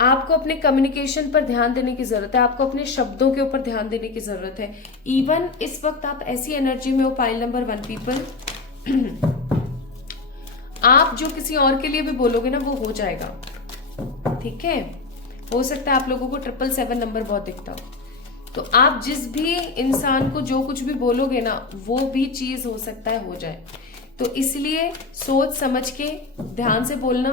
आपको अपने कम्युनिकेशन पर ध्यान देने की जरूरत है, आपको अपने शब्दों के ऊपर ध्यान देने की जरूरत है। इवन इस वक्त आप ऐसी एनर्जी में हो, पाइल नंबर 1 पीपल, आप जो किसी और के लिए भी बोलोगे ना, वो हो जाएगा, ठीक है। हो सकता है आप लोगों को 777 नंबर बहुत दिखता हो, तो आप जिस भी इंसान को जो कुछ भी बोलोगे ना, वो भी चीज हो सकता है हो जाए। तो इसलिए सोच समझ के ध्यान से बोलना।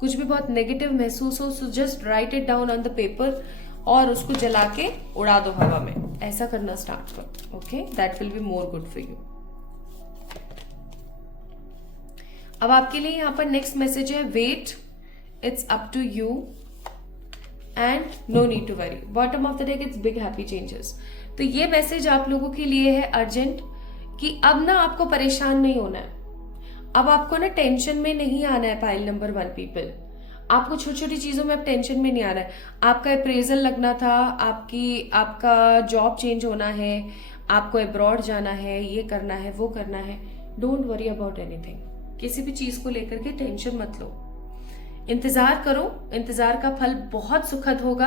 कुछ भी बहुत नेगेटिव महसूस हो, so just right it down on the paper और उसको जला के उड़ा दो हवा में। ऐसा करना स्टार्ट करो। Okay, that will be more good for you. अब आपके लिए यहां पर नेक्स्ट मैसेज है, wait, it's up to you and no need to worry. Bottom of the deck, it's big happy changes. तो ये मैसेज आप लोगों के लिए है अर्जेंट, कि अब ना आपको परेशान नहीं होना है, अब आपको ना टेंशन में नहीं आना है। पाइल नंबर 1 पीपल, आपको छोटी छोटी चीजों में अब टेंशन में नहीं आना है। आपका अप्रेजल लगना था, आपका जॉब चेंज होना है, आपको अब्रॉड जाना है, ये करना है, वो करना है। Don't worry about anything. किसी भी चीज को लेकर के टेंशन मत लो, इंतजार करो, इंतजार का फल बहुत सुखद होगा।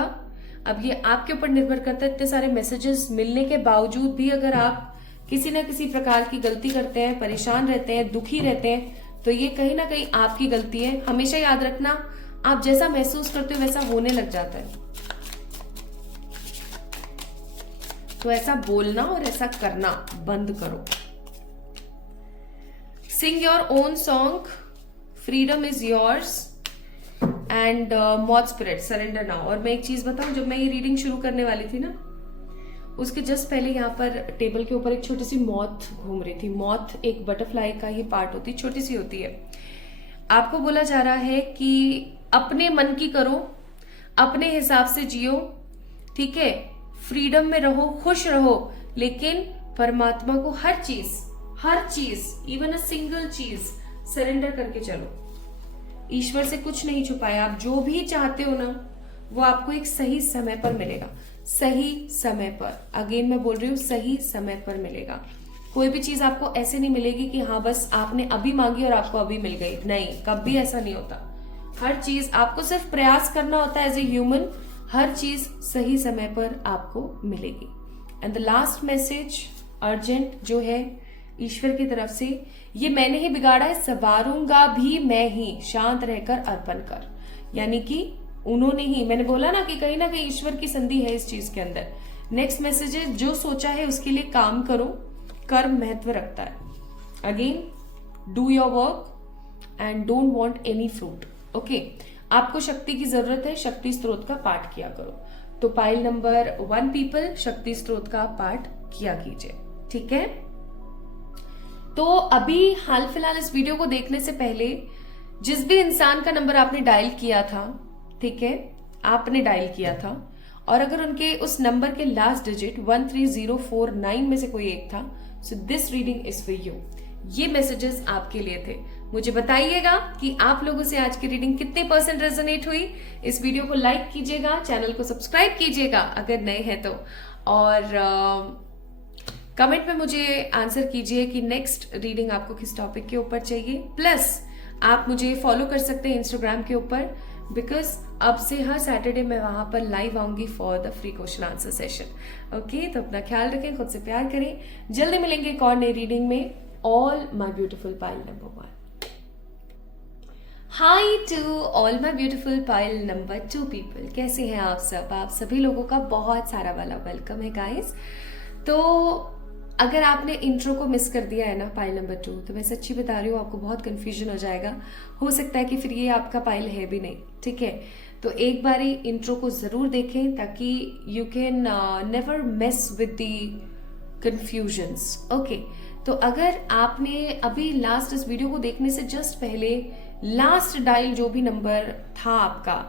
अब ये आपके ऊपर निर्भर करता है। इतने सारे मैसेजेस मिलने के बावजूद भी अगर आप किसी ना किसी प्रकार की गलती करते हैं, परेशान रहते हैं, दुखी रहते हैं, तो ये कहीं ना कहीं आपकी गलती है। हमेशा याद रखना, आप जैसा महसूस करते हो वैसा होने लग जाता है। तो ऐसा बोलना और ऐसा करना बंद करो। Sing your own song, freedom is yours, and moth spirit, surrender now. और मैं एक चीज बताऊं, जब मैं ये रीडिंग शुरू करने वाली थी ना, उसके जस्ट पहले यहाँ पर टेबल के ऊपर एक छोटी सी मॉथ घूम रही थी। मॉथ एक बटरफ्लाई का ही पार्ट होती, छोटी सी होती है। आपको बोला जा रहा है कि अपने मन की करो, अपने हिसाब से जियो, ठीक है, फ्रीडम में रहो, खुश रहो, लेकिन परमात्मा को हर चीज, इवन अ सिंगल चीज सरेंडर करके चलो। ईश्वर से कुछ नहीं छुपाया। आप जो भी चाहते हो ना, वो आपको एक सही समय पर मिलेगा। सही समय पर, अगेन मैं बोल रही हूँ, सही समय पर मिलेगा। कोई भी चीज आपको ऐसे नहीं मिलेगी कि हाँ बस आपने अभी मांगी और आपको अभी मिल गई, नहीं, कभी ऐसा नहीं होता। हर चीज आपको सिर्फ प्रयास करना होता है एज ए ह्यूमन, हर चीज सही समय पर आपको मिलेगी। And the last message urgent जो है ईश्वर की तरफ से, ये मैंने ही बिगाड़ा है, संवारूंगा भी मैं ही, शांत रहकर अर्पण कर। यानी कि उन्होंने ही, मैंने बोला ना कि कहीं ना कहीं ईश्वर की संधि है इस चीज के अंदर। नेक्स्ट मैसेज है, जो सोचा है उसके लिए काम करो, कर्म महत्व रखता है। Again, do your work and don't want any fruit. Okay, आपको शक्ति की जरूरत है, शक्ति स्त्रोत का पाठ किया करो। तो पाइल नंबर 1 पीपल, शक्ति स्त्रोत का पाठ किया कीजिए, ठीक है। तो अभी हाल फिलहाल इस वीडियो को देखने से पहले जिस भी इंसान का नंबर आपने डायल किया था, ठीक है, आपने डायल किया था, और अगर उनके उस नंबर के लास्ट डिजिट 13049 में से कोई एक था, so this reading is for you. ये मैसेजेस आपके लिए थे। मुझे बताइएगा कि आप लोगों से आज की रीडिंग कितने % रेजोनेट हुई। इस वीडियो को लाइक कीजिएगा, चैनल को सब्सक्राइब कीजिएगा अगर नए हैं तो, और कमेंट में मुझे आंसर कीजिए कि नेक्स्ट रीडिंग आपको किस टॉपिक के ऊपर चाहिए। प्लस आप मुझे फॉलो कर सकते हैं इंस्टाग्राम के ऊपर, बिकॉज अब से हर सैटरडे मैं वहां पर लाइव आऊंगी for the free question answer session. Okay, तो अपना ख्याल रखें, खुद से प्यार करें। जल्दी मिलेंगे एक और नई रीडिंग में। All my beautiful pile number 1। Hi to all my beautiful pile number 2 people, कैसे हैं आप सब? आप सभी लोगों का बहुत सारा वाला वेलकम है गाइस। तो अगर आपने इंट्रो को मिस कर दिया है ना पाइल नंबर 2, तो मैं सच्ची बता रही हूँ, आपको बहुत कंफ्यूजन हो जाएगा। हो सकता है कि फिर ये आपका पाइल है भी नहीं, ठीक है। तो एक बारी इंट्रो को जरूर देखें ताकि you can never miss with the confusions. Okay, तो अगर आपने अभी लास्ट इस वीडियो को देखने से जस्ट पहले लास्ट डायल जो भी नंबर था आपका,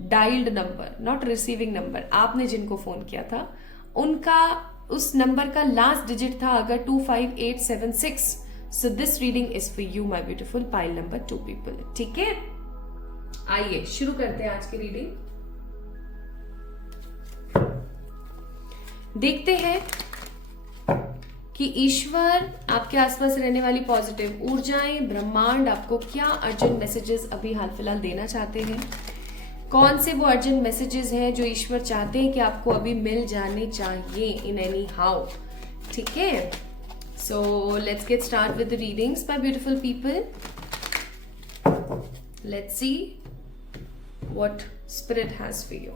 dialled number, not receiving number, आपने जिनको फोन किया था उनका उस नंबर का लास्ट डिजिट था अगर 25876, so this reading is for you my beautiful pile number 2 people, ठीक है। आइए शुरू करते हैं आज की रीडिंग। देखते हैं कि ईश्वर, आपके आसपास रहने वाली पॉजिटिव ऊर्जाएं, ब्रह्मांड आपको क्या अर्जेंट मैसेजेस अभी हाल फिलहाल देना चाहते हैं। कौन से वो अर्जेंट मैसेजेस हैं जो ईश्वर चाहते हैं कि आपको अभी मिल जाने चाहिए इन एनी हाउ, ठीक है। So let's get start with the readings my beautiful people. Let's see what spirit has for you.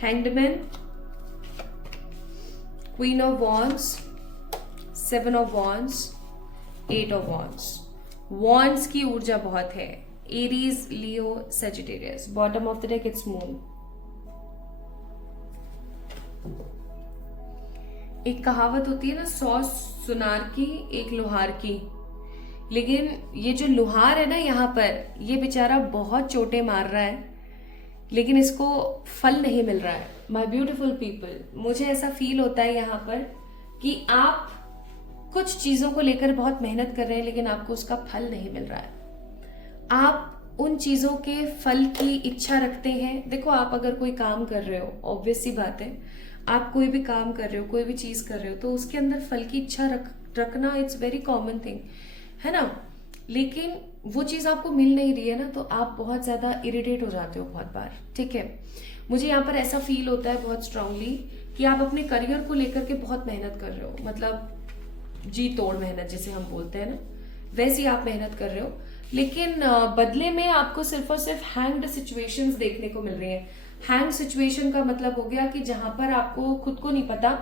Hanged Man, Queen of Wands, 7 of Wands, 8 of Wands। Wands की ऊर्जा बहुत है। Aries, Leo, Sagittarius। Bottom of the deck it's Moon। एक कहावत होती है ना, 100 सुनार की एक लोहार की, लेकिन ये जो लोहार है ना यहाँ पर, ये बेचारा बहुत चोटें मार रहा है लेकिन इसको फल नहीं मिल रहा है। माय ब्यूटीफुल पीपल, मुझे ऐसा फील होता है यहाँ पर कि आप कुछ चीजों को लेकर बहुत मेहनत कर रहे हैं लेकिन आपको उसका फल नहीं मिल रहा है। आप उन चीजों के फल की इच्छा रखते हैं। देखो, आप अगर कोई काम कर रहे हो, ऑब्वियस सी बात है, आप कोई भी काम कर रहे हो, कोई भी चीज कर रहे हो, तो उसके अंदर फल की इच्छा रखना इट्स वेरी कॉमन थिंग, है ना। लेकिन वो चीज आपको मिल नहीं रही है ना, तो आप बहुत ज्यादा इरिटेट हो जाते हो बहुत बार, ठीक है। मुझे यहाँ पर ऐसा फील होता है बहुत स्ट्रांगली कि आप अपने करियर को लेकर के बहुत मेहनत कर रहे हो, मतलब जी तोड़ मेहनत जिसे हम बोलते हैं ना, वैसी आप मेहनत कर रहे हो, लेकिन बदले में आपको सिर्फ और सिर्फ हैंग्ड सिचुएशंस देखने को मिल रही हैं। हैंग सिचुएशन का मतलब हो गया कि जहां पर आपको खुद को नहीं पता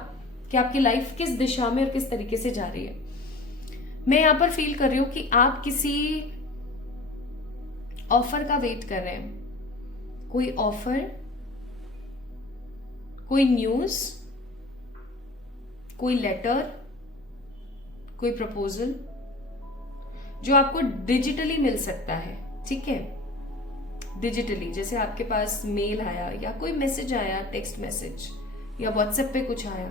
कि आपकी लाइफ किस दिशा में और किस तरीके से जा रही है। मैं यहाँ पर फील कर रही हूँ कि आप किसी ऑफर का वेट कर रहे हैं। कोई ऑफर, कोई न्यूज, कोई लेटर, कोई प्रपोजल जो आपको डिजिटली मिल सकता है, ठीक है। डिजिटली, जैसे आपके पास मेल आया या कोई मैसेज आया, टेक्स्ट मैसेज या व्हाट्सएप पे कुछ आया,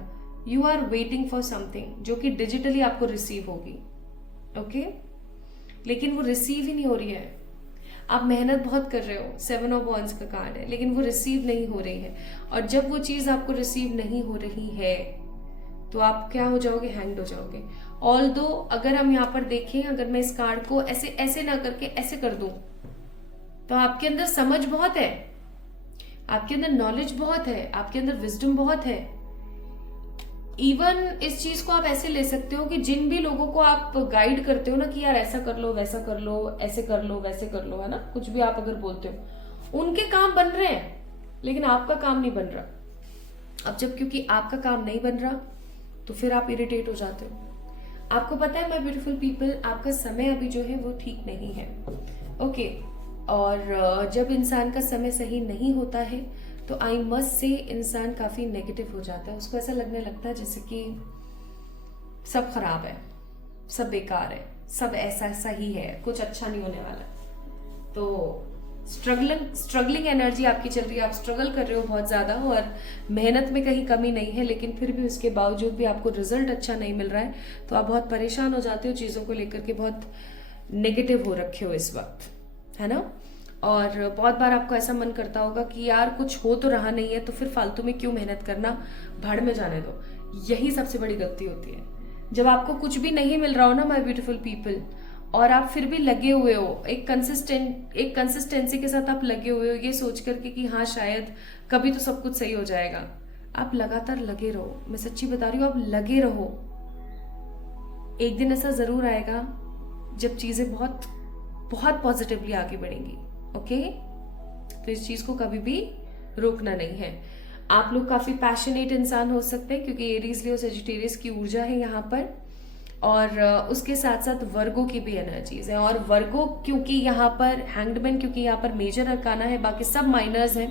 you are waiting for something जो कि डिजिटली आपको रिसीव होगी, ओके? लेकिन वो रिसीव ही नहीं हो रही है। आप मेहनत बहुत कर रहे हो, 7 ऑफ वॉन्ड्स का कार्ड है, लेकिन वो रिसीव नहीं हो रही है। और जब वो चीज आपको रिसीव नहीं हो रही है तो आप क्या हो जाओगे? हैंग्ड हो जाओगे। ऑल्दो अगर हम यहाँ पर देखें, अगर मैं इस कार्ड को ऐसे ऐसे ना करके ऐसे कर दूं, तो आपके अंदर समझ बहुत है, आपके अंदर नॉलेज बहुत है, आपके अंदर विजडम बहुत है। इवन इस चीज को आप ऐसे ले सकते हो कि जिन भी लोगों को आप गाइड करते हो ना कि यार ऐसा कर लो, वैसा कर लो, ऐसे कर लो, वैसे कर लो, है ना, कुछ भी आप अगर बोलते हो, उनके काम बन रहे हैं लेकिन आपका काम नहीं बन रहा। अब जब क्योंकि आपका काम नहीं बन रहा तो फिर आप इरिटेट हो जाते हो। आपको पता है माय ब्यूटीफुल पीपल, आपका समय अभी जो है वो ठीक नहीं है, ओके? और जब इंसान का समय सही नहीं होता है तो आई मस्ट से इंसान काफी नेगेटिव हो जाता है। उसको ऐसा लगने लगता है जैसे कि सब खराब है, सब बेकार है, सब ऐसा ऐसा ही है, कुछ अच्छा नहीं होने वाला। तो स्ट्रगलिंग एनर्जी आपकी चल रही है, आप स्ट्रगल कर रहे हो बहुत ज्यादा और मेहनत में कहीं कमी नहीं है, लेकिन फिर भी उसके बावजूद भी आपको रिजल्ट अच्छा नहीं मिल रहा है, तो आप बहुत परेशान हो जाते हो, चीजों को लेकर के बहुत नेगेटिव हो रखे हो इस वक्त, है ना? और बहुत बार आपको ऐसा मन करता होगा कि यार कुछ हो तो रहा नहीं है तो फिर फालतू में क्यों मेहनत करना, भाड़ में जाने दो। यही सबसे बड़ी गलती होती है, जब आपको कुछ भी नहीं मिल रहा हो ना माय ब्यूटीफुल पीपल, और आप फिर भी लगे हुए हो, एक कंसिस्टेंसी के साथ आप लगे हुए हो, ये सोच करके कि हाँ शायद कभी तो सब कुछ सही हो जाएगा। आप लगातार लगे रहो, मैं सच्ची बता रही हूँ, आप लगे रहो। एक दिन ऐसा जरूर आएगा जब चीजें बहुत बहुत पॉजिटिवली आगे बढ़ेंगी, ओके? तो इस चीज को कभी भी रोकना नहीं है। आप लोग काफी पैशनेट इंसान हो सकते हैं क्योंकि एरीज लियो सेजिटेरियस की ऊर्जा है यहाँ पर, और उसके साथ साथ वर्गो की भी एनर्जीज है। और वर्गो क्योंकि यहाँ पर हैंग्डमैन, क्योंकि यहाँ पर मेजर अरकाना है, बाकी सब माइनर्स हैं,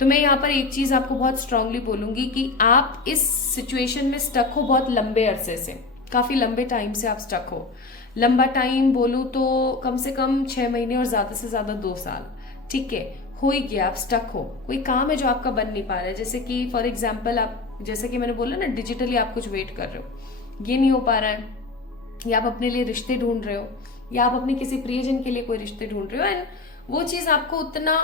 तो मैं यहाँ पर एक चीज आपको बहुत स्ट्रांगली बोलूंगी कि आप इस सिचुएशन में स्टक हो बहुत लंबे अरसे से, काफी लंबे टाइम से आप स्टक हो। लंबा टाइम बोलूं तो कम से कम 6 महीने और ज्यादा से ज्यादा 2 साल, ठीक है, हो ही गया, आप स्टक हो। कोई काम है जो आपका बन नहीं पा रहा है, जैसे कि फॉर एग्जाम्पल आप, जैसे कि मैंने बोला ना, डिजिटली आप कुछ वेट कर रहे हो, ये नहीं हो पा रहा है, या आप अपने लिए रिश्ते ढूंढ रहे हो, या आप अपने किसी प्रियजन के लिए कोई रिश्ते ढूंढ रहे हो, एंड वो चीज आपको उतना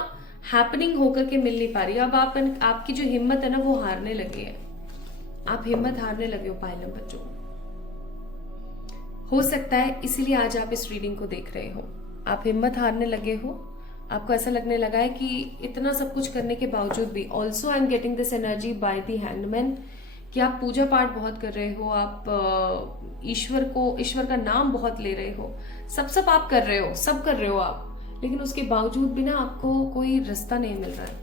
हैपनिंग होकर के मिल नहीं पा रही है। अब आपकी जो हिम्मत है ना वो हारने लगी है, आप हिम्मत हारने लगे हो पायल बच्चों। हो सकता है इसीलिए आज आप इस रीडिंग को देख रहे हो, आप हिम्मत हारने लगे हो, आपको ऐसा लगने लगा है कि इतना सब कुछ करने के बावजूद भी। Also I am getting this energy by the handman कि आप पूजा पाठ बहुत कर रहे हो, आप ईश्वर का नाम बहुत ले रहे हो, सब आप कर रहे हो, सब कर रहे हो आप, लेकिन उसके बावजूद भी ना आपको कोई रास्ता नहीं मिल रहा है।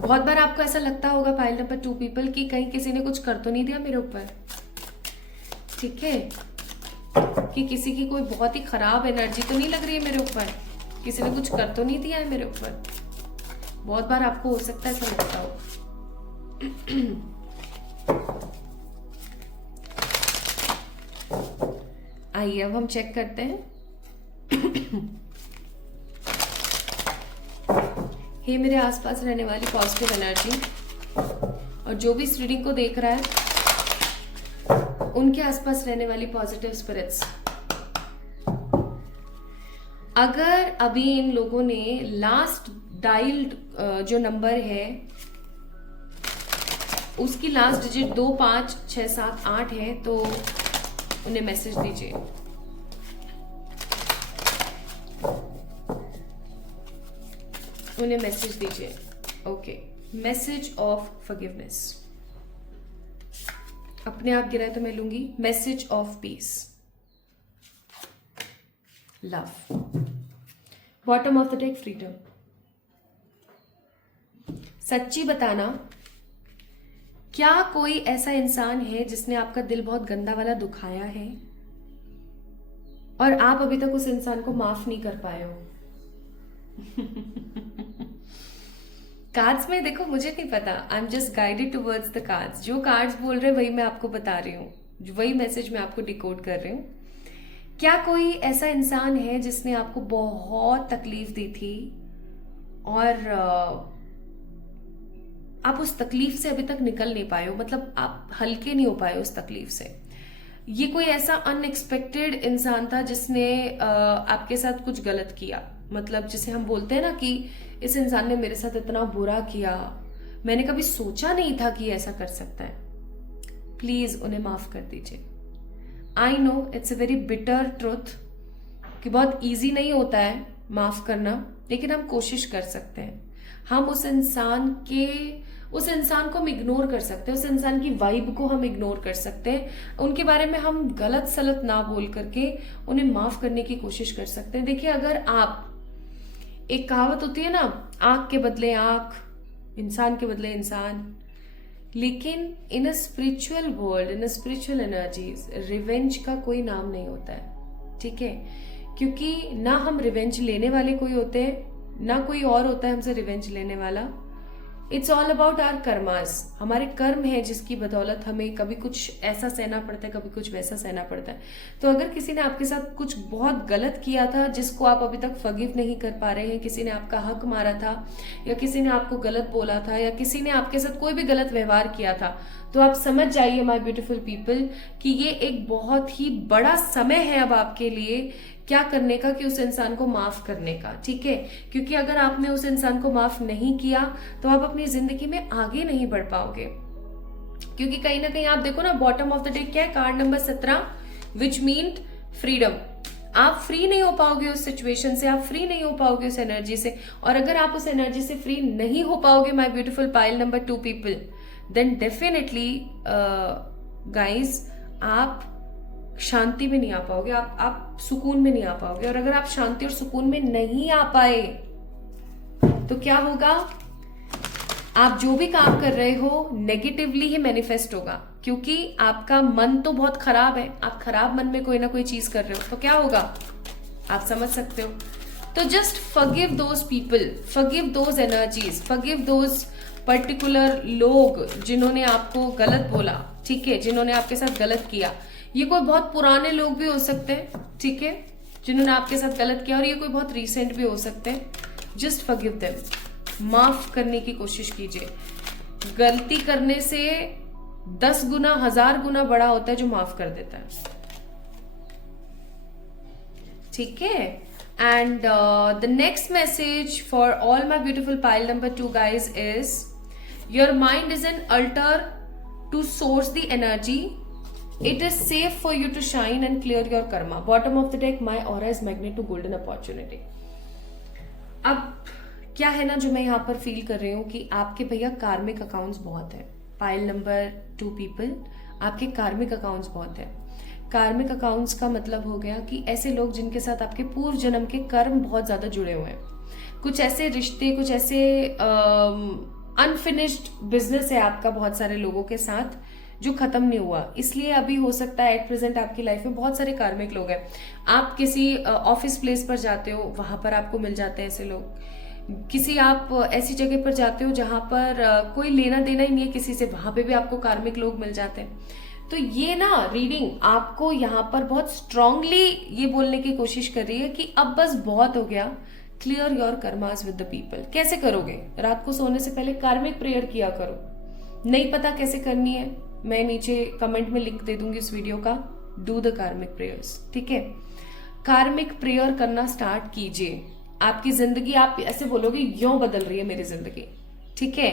बहुत बार आपको ऐसा लगता होगा पाइल नंबर 2 पीपल कि कहीं किसी ने कुछ कर तो नहीं दिया मेरे ऊपर, ठीक है, कि किसी की कोई बहुत ही खराब एनर्जी तो नहीं लग रही है मेरे ऊपर, किसी ने कुछ कर तो नहीं दिया है मेरे ऊपर। बहुत बार आपको हो सकता है ऐसा लगता हो। आइए अब हम चेक करते हैं। हे मेरे आसपास रहने वाली पॉजिटिव एनर्जी, और जो भी इस रीडिंग को देख रहा है उनके आसपास रहने वाली पॉजिटिव स्पिरिट्स, अगर अभी इन लोगों ने लास्ट डायल्ड जो नंबर है उसकी लास्ट डिजिट 2 5 6 7 8 है, तो उन्हें मैसेज दीजिए। उन्हें मैसेज दीजिए, ओके, मैसेज ऑफ फॉरगिवनेस। अपने आप गिरा है तो मैं लूंगी। Message of peace, love, bottom of the deck freedom. सच्ची बताना, क्या कोई ऐसा इंसान है जिसने आपका दिल बहुत गंदा वाला दुखाया है और आप अभी तक उस इंसान को माफ नहीं कर पाए हो? कार्ड्स में देखो, मुझे नहीं पता, I am just guided towards the cards. जो कार्ड्स बोल रहे हैं वही मैं आपको बता रही हूँ, वही मैसेज मैं आपको डिकोड कर रही हूँ क्या कोई ऐसा इंसान है जिसने आपको बहुत तकलीफ दी थी और आप उस तकलीफ से अभी तक निकल नहीं पाए हो, मतलब आप हल्के नहीं हो पाए उस तकलीफ से? ये कोई ऐसा अनएक्सपेक्टेड इंसान था जिसने आपके साथ कुछ गलत किया, मतलब जिसे हम बोलते हैं ना कि इस इंसान ने मेरे साथ इतना बुरा किया, मैंने कभी सोचा नहीं था कि ऐसा कर सकता है। प्लीज उन्हें माफ कर दीजिए। I know it's a very bitter truth कि बहुत इजी नहीं होता है माफ करना, लेकिन हम कोशिश कर सकते हैं। हम उस इंसान को हम इग्नोर कर सकते हैं, उस इंसान की वाइब को हम इग्नोर कर सकते हैं, उनके बारे में हम गलत सलत ना बोल करके उन्हें माफ करने की कोशिश कर सकते हैं। देखिए, अगर आप, एक कहावत होती है ना, आंख के बदले आंख, इंसान के बदले इंसान, लेकिन in a spiritual world, in a spiritual energies, revenge का कोई नाम नहीं होता है, ठीक है? क्योंकि ना हम रिवेंज लेने वाले कोई होते हैं, ना कोई और होता है हमसे रिवेंज लेने वाला। It's all about our karmas. हमारे कर्म है जिसकी बदौलत हमें कभी कुछ ऐसा सहना पड़ता है, कभी कुछ वैसा सहना पड़ता है। तो अगर किसी ने आपके साथ कुछ बहुत गलत किया था जिसको आप अभी तक फॉरगिव नहीं कर पा रहे हैं, किसी ने आपका हक मारा था, या किसी ने आपको गलत बोला था, या किसी ने आपके साथ कोई भी गलत व्यवहार किया था, तो आप समझ जाइए माय ब्यूटीफुल पीपल कि ये एक बहुत ही बड़ा समय है अब आपके लिए क्या करने का, कि उस इंसान को माफ करने का, ठीक है? क्योंकि अगर आपने उस इंसान को माफ नहीं किया तो आप अपनी जिंदगी में आगे नहीं बढ़ पाओगे। क्योंकि कहीं ना कहीं आप देखो ना, बॉटम ऑफ द डे क्या है, card number 17, which mean freedom. आप फ्री नहीं हो पाओगे उस सिचुएशन से, आप फ्री नहीं हो पाओगे उस एनर्जी से। और अगर आप उस एनर्जी से फ्री नहीं हो पाओगे my beautiful pile number 2 people, then definitely guys आप शांति में नहीं आ पाओगे, आप सुकून में नहीं आ पाओगे। और अगर आप शांति और सुकून में नहीं आ पाए तो क्या होगा? आप जो भी काम कर रहे हो नेगेटिवली ही मैनिफेस्ट होगा, क्योंकि आपका मन तो बहुत खराब है, आप खराब मन में कोई ना कोई चीज कर रहे हो, तो क्या होगा आप समझ सकते हो। तो just forgive those people, forgive those energies, forgive those particular लोग जिन्होंने आपको गलत बोला, ठीक है, जिन्होंने आपके साथ गलत किया। ये कोई बहुत पुराने लोग भी हो सकते हैं, ठीक है, जिन्होंने आपके साथ गलत किया, और ये कोई बहुत रीसेंट भी हो सकते हैं। जस्ट फॉरगिव देम, माफ करने की कोशिश कीजिए। गलती करने से 10 गुना 1000 गुना बड़ा होता है जो माफ कर देता है, ठीक है? And the next message for all my beautiful pile number 2 guys is, your mind is an altar to source the energy, it is safe for you to shine and clear your karma. Bottom of the deck, my aura is magnet to golden opportunity. अब क्या है ना, जो मैं यहाँ पर फील कर रही हूँ कि आपके भैया कार्मिक अकाउंट्स बहुत है। पाइल नंबर 2 पीपल, आपके कार्मिक अकाउंट्स बहुत है। कार्मिक अकाउंट्स का मतलब हो गया कि ऐसे लोग जिनके साथ आपके पूर्व जन्म के कर्म बहुत ज्यादा जुड़े हुए हैं, कुछ ऐसे रिश्ते, कुछ ऐसे अनफिनिश्ड बिजनेस है आपका बहुत सारे लोगों के साथ जो खत्म नहीं हुआ। इसलिए अभी हो सकता है एट प्रेजेंट आपकी लाइफ में बहुत सारे कार्मिक लोग हैं। आप किसी ऑफिस प्लेस पर जाते हो, वहां पर आपको मिल जाते हैं ऐसे लोग। किसी आप ऐसी जगह पर जाते हो जहां पर कोई लेना देना ही नहीं है किसी से, वहां पे भी आपको कार्मिक लोग मिल जाते हैं। तो ये ना रीडिंग आपको यहाँ पर बहुत स्ट्रांगली ये बोलने की कोशिश कर रही है कि अब बस बहुत हो गया, clear your karmas with the people. कैसे करोगे? रात को सोने से पहले कार्मिक प्रेयर किया करो। नहीं पता कैसे करनी है, मैं नीचे कमेंट में लिंक दे दूंगी इस वीडियो का। डू द कार्मिक प्रेयर्स, ठीक है? कार्मिक प्रेयर करना स्टार्ट कीजिए। आपकी जिंदगी, आप ऐसे बोलोगे यूं बदल रही है मेरी जिंदगी, ठीक है?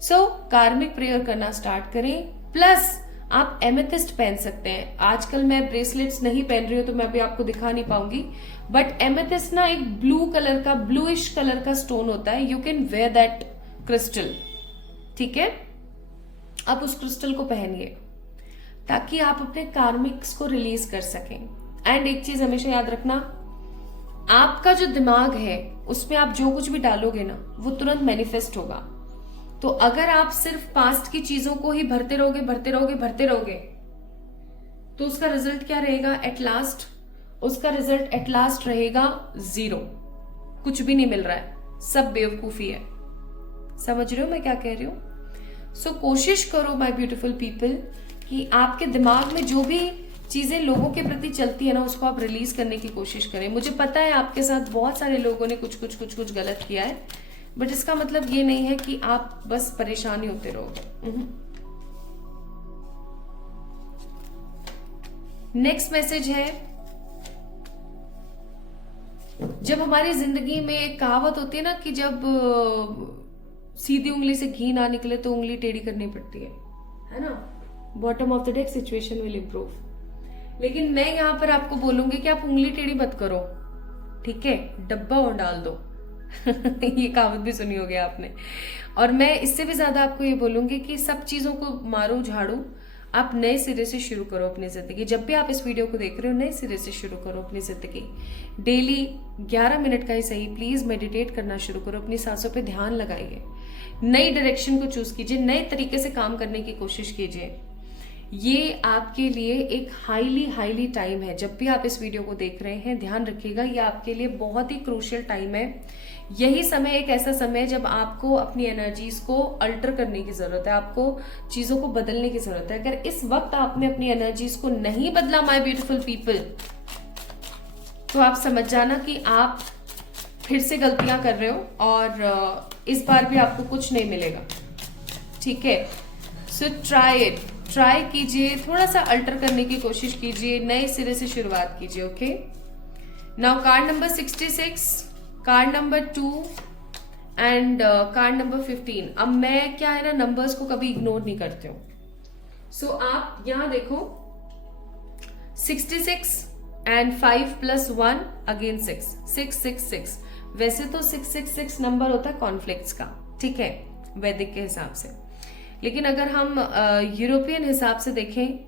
सो कार्मिक प्रेयर करना स्टार्ट करें। प्लस आप एमेथिस्ट पहन सकते हैं। आजकल मैं ब्रेसलेट्स नहीं पहन रही हूँ तो मैं अभी आपको दिखा नहीं पाऊंगी, बट एमेथिस्ट ना एक ब्लू कलर का, ब्लूइश कलर का स्टोन होता है। You can wear that crystal, ठीक है? आप उस क्रिस्टल को पहनिए ताकि आप अपने कार्मिक्स को रिलीज कर सकें। एंड एक चीज हमेशा याद रखना, आपका जो दिमाग है उसमें आप जो कुछ भी डालोगे ना वो तुरंत मैनिफेस्ट होगा। तो अगर आप सिर्फ पास्ट की चीजों को ही भरते रहोगे तो उसका रिजल्ट क्या रहेगा? उसका रिजल्ट एट लास्ट रहेगा 0। कुछ भी नहीं मिल रहा है, सब बेवकूफी है। समझ रहे हो मैं क्या कह रही हूं? सो कोशिश करो माय ब्यूटीफुल पीपल कि आपके दिमाग में जो भी चीजें लोगों के प्रति चलती है ना, उसको आप रिलीज करने की कोशिश करें। मुझे पता है आपके साथ बहुत सारे लोगों ने कुछ कुछ कुछ कुछ गलत किया है, बट इसका मतलब ये नहीं है कि आप बस परेशान ही होते रहोगे। नेक्स्ट मैसेज है, जब हमारी जिंदगी में एक कहावत होती है ना कि जब सीधी उंगली से घी ना निकले तो उंगली टेढ़ी करनी पड़ती है ना। Bottom of the deck situation will improve. लेकिन मैं यहां पर आपको बोलूंगी कि आप उंगली टेढ़ी मत करो, ठीक है, डब्बा और डाल दो। ये कहावत भी सुनी होगी आपने। और मैं इससे भी ज्यादा आपको ये बोलूंगी कि सब चीजों को मारो झाड़ू, आप नए सिरे से शुरू करो अपनी जिंदगी। जब भी आप इस वीडियो को देख रहे हो, नए सिरे से शुरू करो अपनी जिंदगी। डेली 11 मिनट का ही सही, प्लीज मेडिटेट करना शुरू करो, अपनी सांसों पे ध्यान लगाइए, नई डायरेक्शन को चूज कीजिए, नए तरीके से काम करने की कोशिश कीजिए। ये आपके लिए एक हाईली टाइम है। जब भी आप इस वीडियो को देख रहे हैं, ध्यान रखिएगा, ये आपके लिए बहुत ही क्रूशियल टाइम है। यही समय एक ऐसा समय है जब आपको अपनी एनर्जीज को अल्टर करने की जरूरत है, आपको चीजों को बदलने की जरूरत है। अगर इस वक्त आपने अपनी एनर्जीज को नहीं बदला माय ब्यूटीफुल पीपल, तो आप समझ जाना कि आप फिर से गलतियां कर रहे हो और इस बार भी आपको कुछ नहीं मिलेगा, ठीक है। सो ट्राई कीजिए, थोड़ा सा अल्टर करने की कोशिश कीजिए, नए सिरे से शुरुआत कीजिए। Okay, now card number 66, card number 2 and card number 15। अब मैं क्या है ना, नंबर्स को कभी इग्नोर नहीं करती हूँ। सो आप यहां देखो, 66 एंड 5 + 1 अगेन 6, 666। वैसे तो 666 नंबर होता है कॉन्फ्लिक्ट्स का, ठीक है, वैदिक के हिसाब से। लेकिन अगर हम यूरोपियन हिसाब से देखें,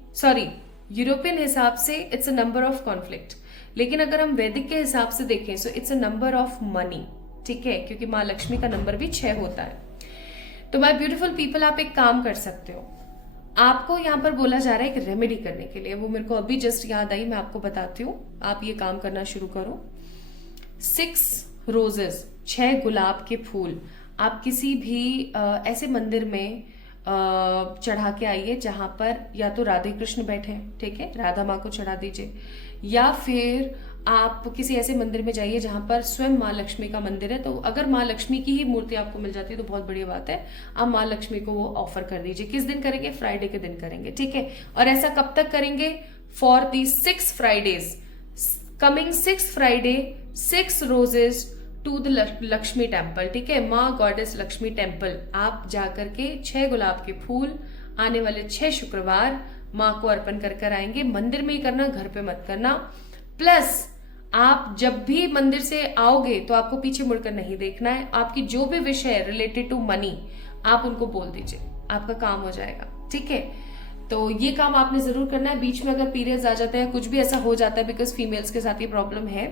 यूरोपियन हिसाब से it's a number of conflict. लेकिन अगर हम वैदिक के हिसाब से देखें, so it's a number of money, ठीक है, क्योंकि माँ लक्ष्मी का नंबर भी 6 होता है। तो माय ब्यूटीफुल पीपल, आप एक काम कर सकते हो। आपको यहाँ पर बोला जा रहा है एक रेमेडी करने के लिए, वो मेरे को अभी जस्ट याद आई, मैं आपको बताती हूँ। आप ये काम करना शुरू करो। 6 रोजेस, 6 गुलाब के फूल आप किसी भी ऐसे मंदिर में चढ़ा के आइए जहां पर या तो राधे कृष्ण बैठे, ठीक है, राधा माँ को चढ़ा दीजिए, या फिर आप किसी ऐसे मंदिर में जाइए जहां पर स्वयं माँ लक्ष्मी का मंदिर है। तो अगर माँ लक्ष्मी की ही मूर्ति आपको मिल जाती है तो बहुत बढ़िया बात है, आप माँ लक्ष्मी को वो ऑफर कर दीजिए। किस दिन करेंगे? फ्राइडे के दिन करेंगे, ठीक है। और ऐसा कब तक करेंगे? For the 6 Fridays, coming 6 Friday, 6 roses to the Lakshmi temple, ठीक है, माँ गॉडेस लक्ष्मी टेम्पल। आप जाकर के 6 गुलाब के फूल आने वाले 6 शुक्रवार माँ को अर्पण कर कर आएंगे। मंदिर में ही करना, घर पे मत करना। प्लस आप जब भी मंदिर से आओगे तो आपको पीछे मुड़कर नहीं देखना है। आपकी जो भी विषय है रिलेटेड टू मनी, आप उनको बोल दीजिए, आपका काम हो जाएगा, ठीक है। तो ये काम आपने जरूर करना है। बीच में अगर पीरियड्स आ जाते हैं, कुछ भी ऐसा हो जाता है, बिकॉज फीमेल्स के साथ ये प्रॉब्लम है,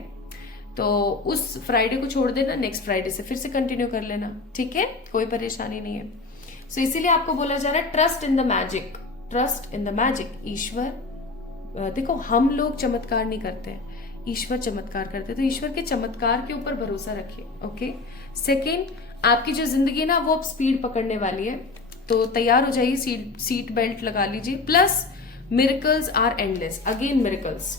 तो उस फ्राइडे को छोड़ देना, नेक्स्ट फ्राइडे से फिर से कंटिन्यू कर लेना, ठीक है, कोई परेशानी नहीं है। सो इसीलिए आपको बोला जा रहा है trust in the magic, trust in the magic. ईश्वर, देखो हम लोग चमत्कार नहीं करते हैं, ईश्वर चमत्कार करते हैं, तो ईश्वर के चमत्कार के ऊपर भरोसा रखिए। ओके, सेकेंड, आपकी जो जिंदगी है ना वो अब स्पीड पकड़ने वाली है, तो तैयार हो जाइए, सीट बेल्ट लगा लीजिए। Plus miracles are endless, again miracles.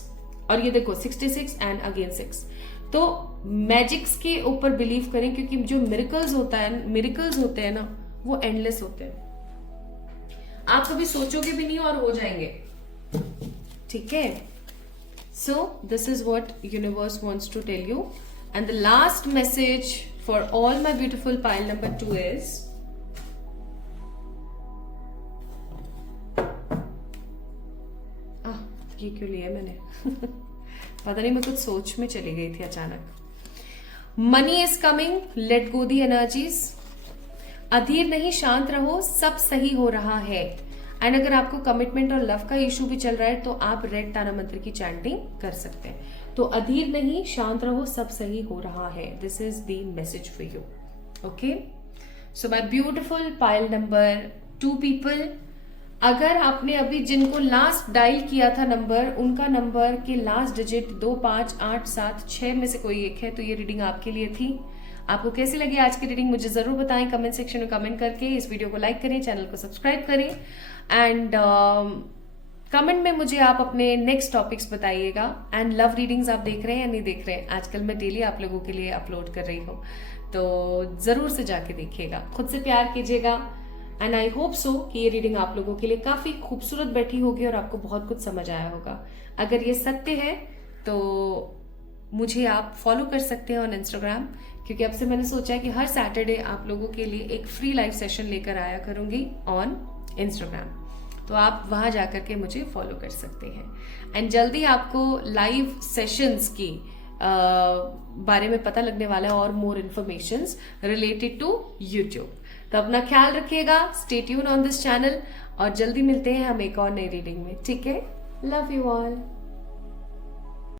और ये देखो 66 एंड अगेन 6, तो मैजिक्स के ऊपर बिलीव करें, क्योंकि जो मिरेकल्स होते हैं ना वो एंडलेस होते हैं। आप कभी सोचोगे भी नहीं और हो जाएंगे, ठीक है। So this is what universe wants to tell you. And the last message for all my beautiful pile number 2 is, ये क्यों लिया मैंने पता नहीं, मैं कुछ सोच में चली गई थी अचानक। Money is coming, let go the energies. अधीर नहीं, शांत रहो, सब सही हो रहा है। एंड अगर आपको कमिटमेंट और लव का इशू भी चल रहा है तो आप रेड तारा मंत्र की चैंटिंग कर सकते हैं। तो अधीर नहीं, शांत रहो, सब सही हो रहा है। This is the message for you. Okay, so my beautiful pile number 2 people, अगर आपने अभी जिनको लास्ट डायल किया था नंबर, उनका नंबर के लास्ट डिजिट 2, 5, 8, 7, 6 में से कोई एक है, तो ये रीडिंग आपके लिए थी। आपको कैसी लगी आज की रीडिंग मुझे जरूर बताएं कमेंट सेक्शन में कमेंट करके। इस वीडियो को लाइक करें, चैनल को सब्सक्राइब करें, एंड कमेंट में मुझे आप अपने नेक्स्ट टॉपिक्स बताइएगा। एंड लव रीडिंग्स आप देख रहे हैं या नहीं देख रहे हैं? आजकल मैं डेली आप लोगों के लिए अपलोड कर रही हूँ, तो ज़रूर से जाके देखिएगा। खुद से प्यार कीजिएगा। एंड आई होप सो कि ये रीडिंग आप लोगों के लिए काफ़ी खूबसूरत बैठी होगी और आपको बहुत कुछ समझ आया होगा। अगर ये सत्य है तो मुझे आप फॉलो कर सकते हैं ऑन इंस्टाग्राम, क्योंकि अब से मैंने सोचा है कि हर सैटरडे आप लोगों के लिए एक फ्री लाइव सेशन लेकर आया करूँगी ऑन इंस्टाग्राम। तो आप वहाँ जा कर के मुझे फॉलो कर सकते हैं। एंड जल्दी आपको लाइव सेशंस की बारे में पता लगने वाला है और मोर इन्फॉर्मेशंस रिलेटेड टू यूट्यूब। तो अपना ख्याल रखिएगा, stay tune on this channel, और जल्दी मिलते हैं हम एक और नई रीडिंग में। ठीक है, लव यू ऑल।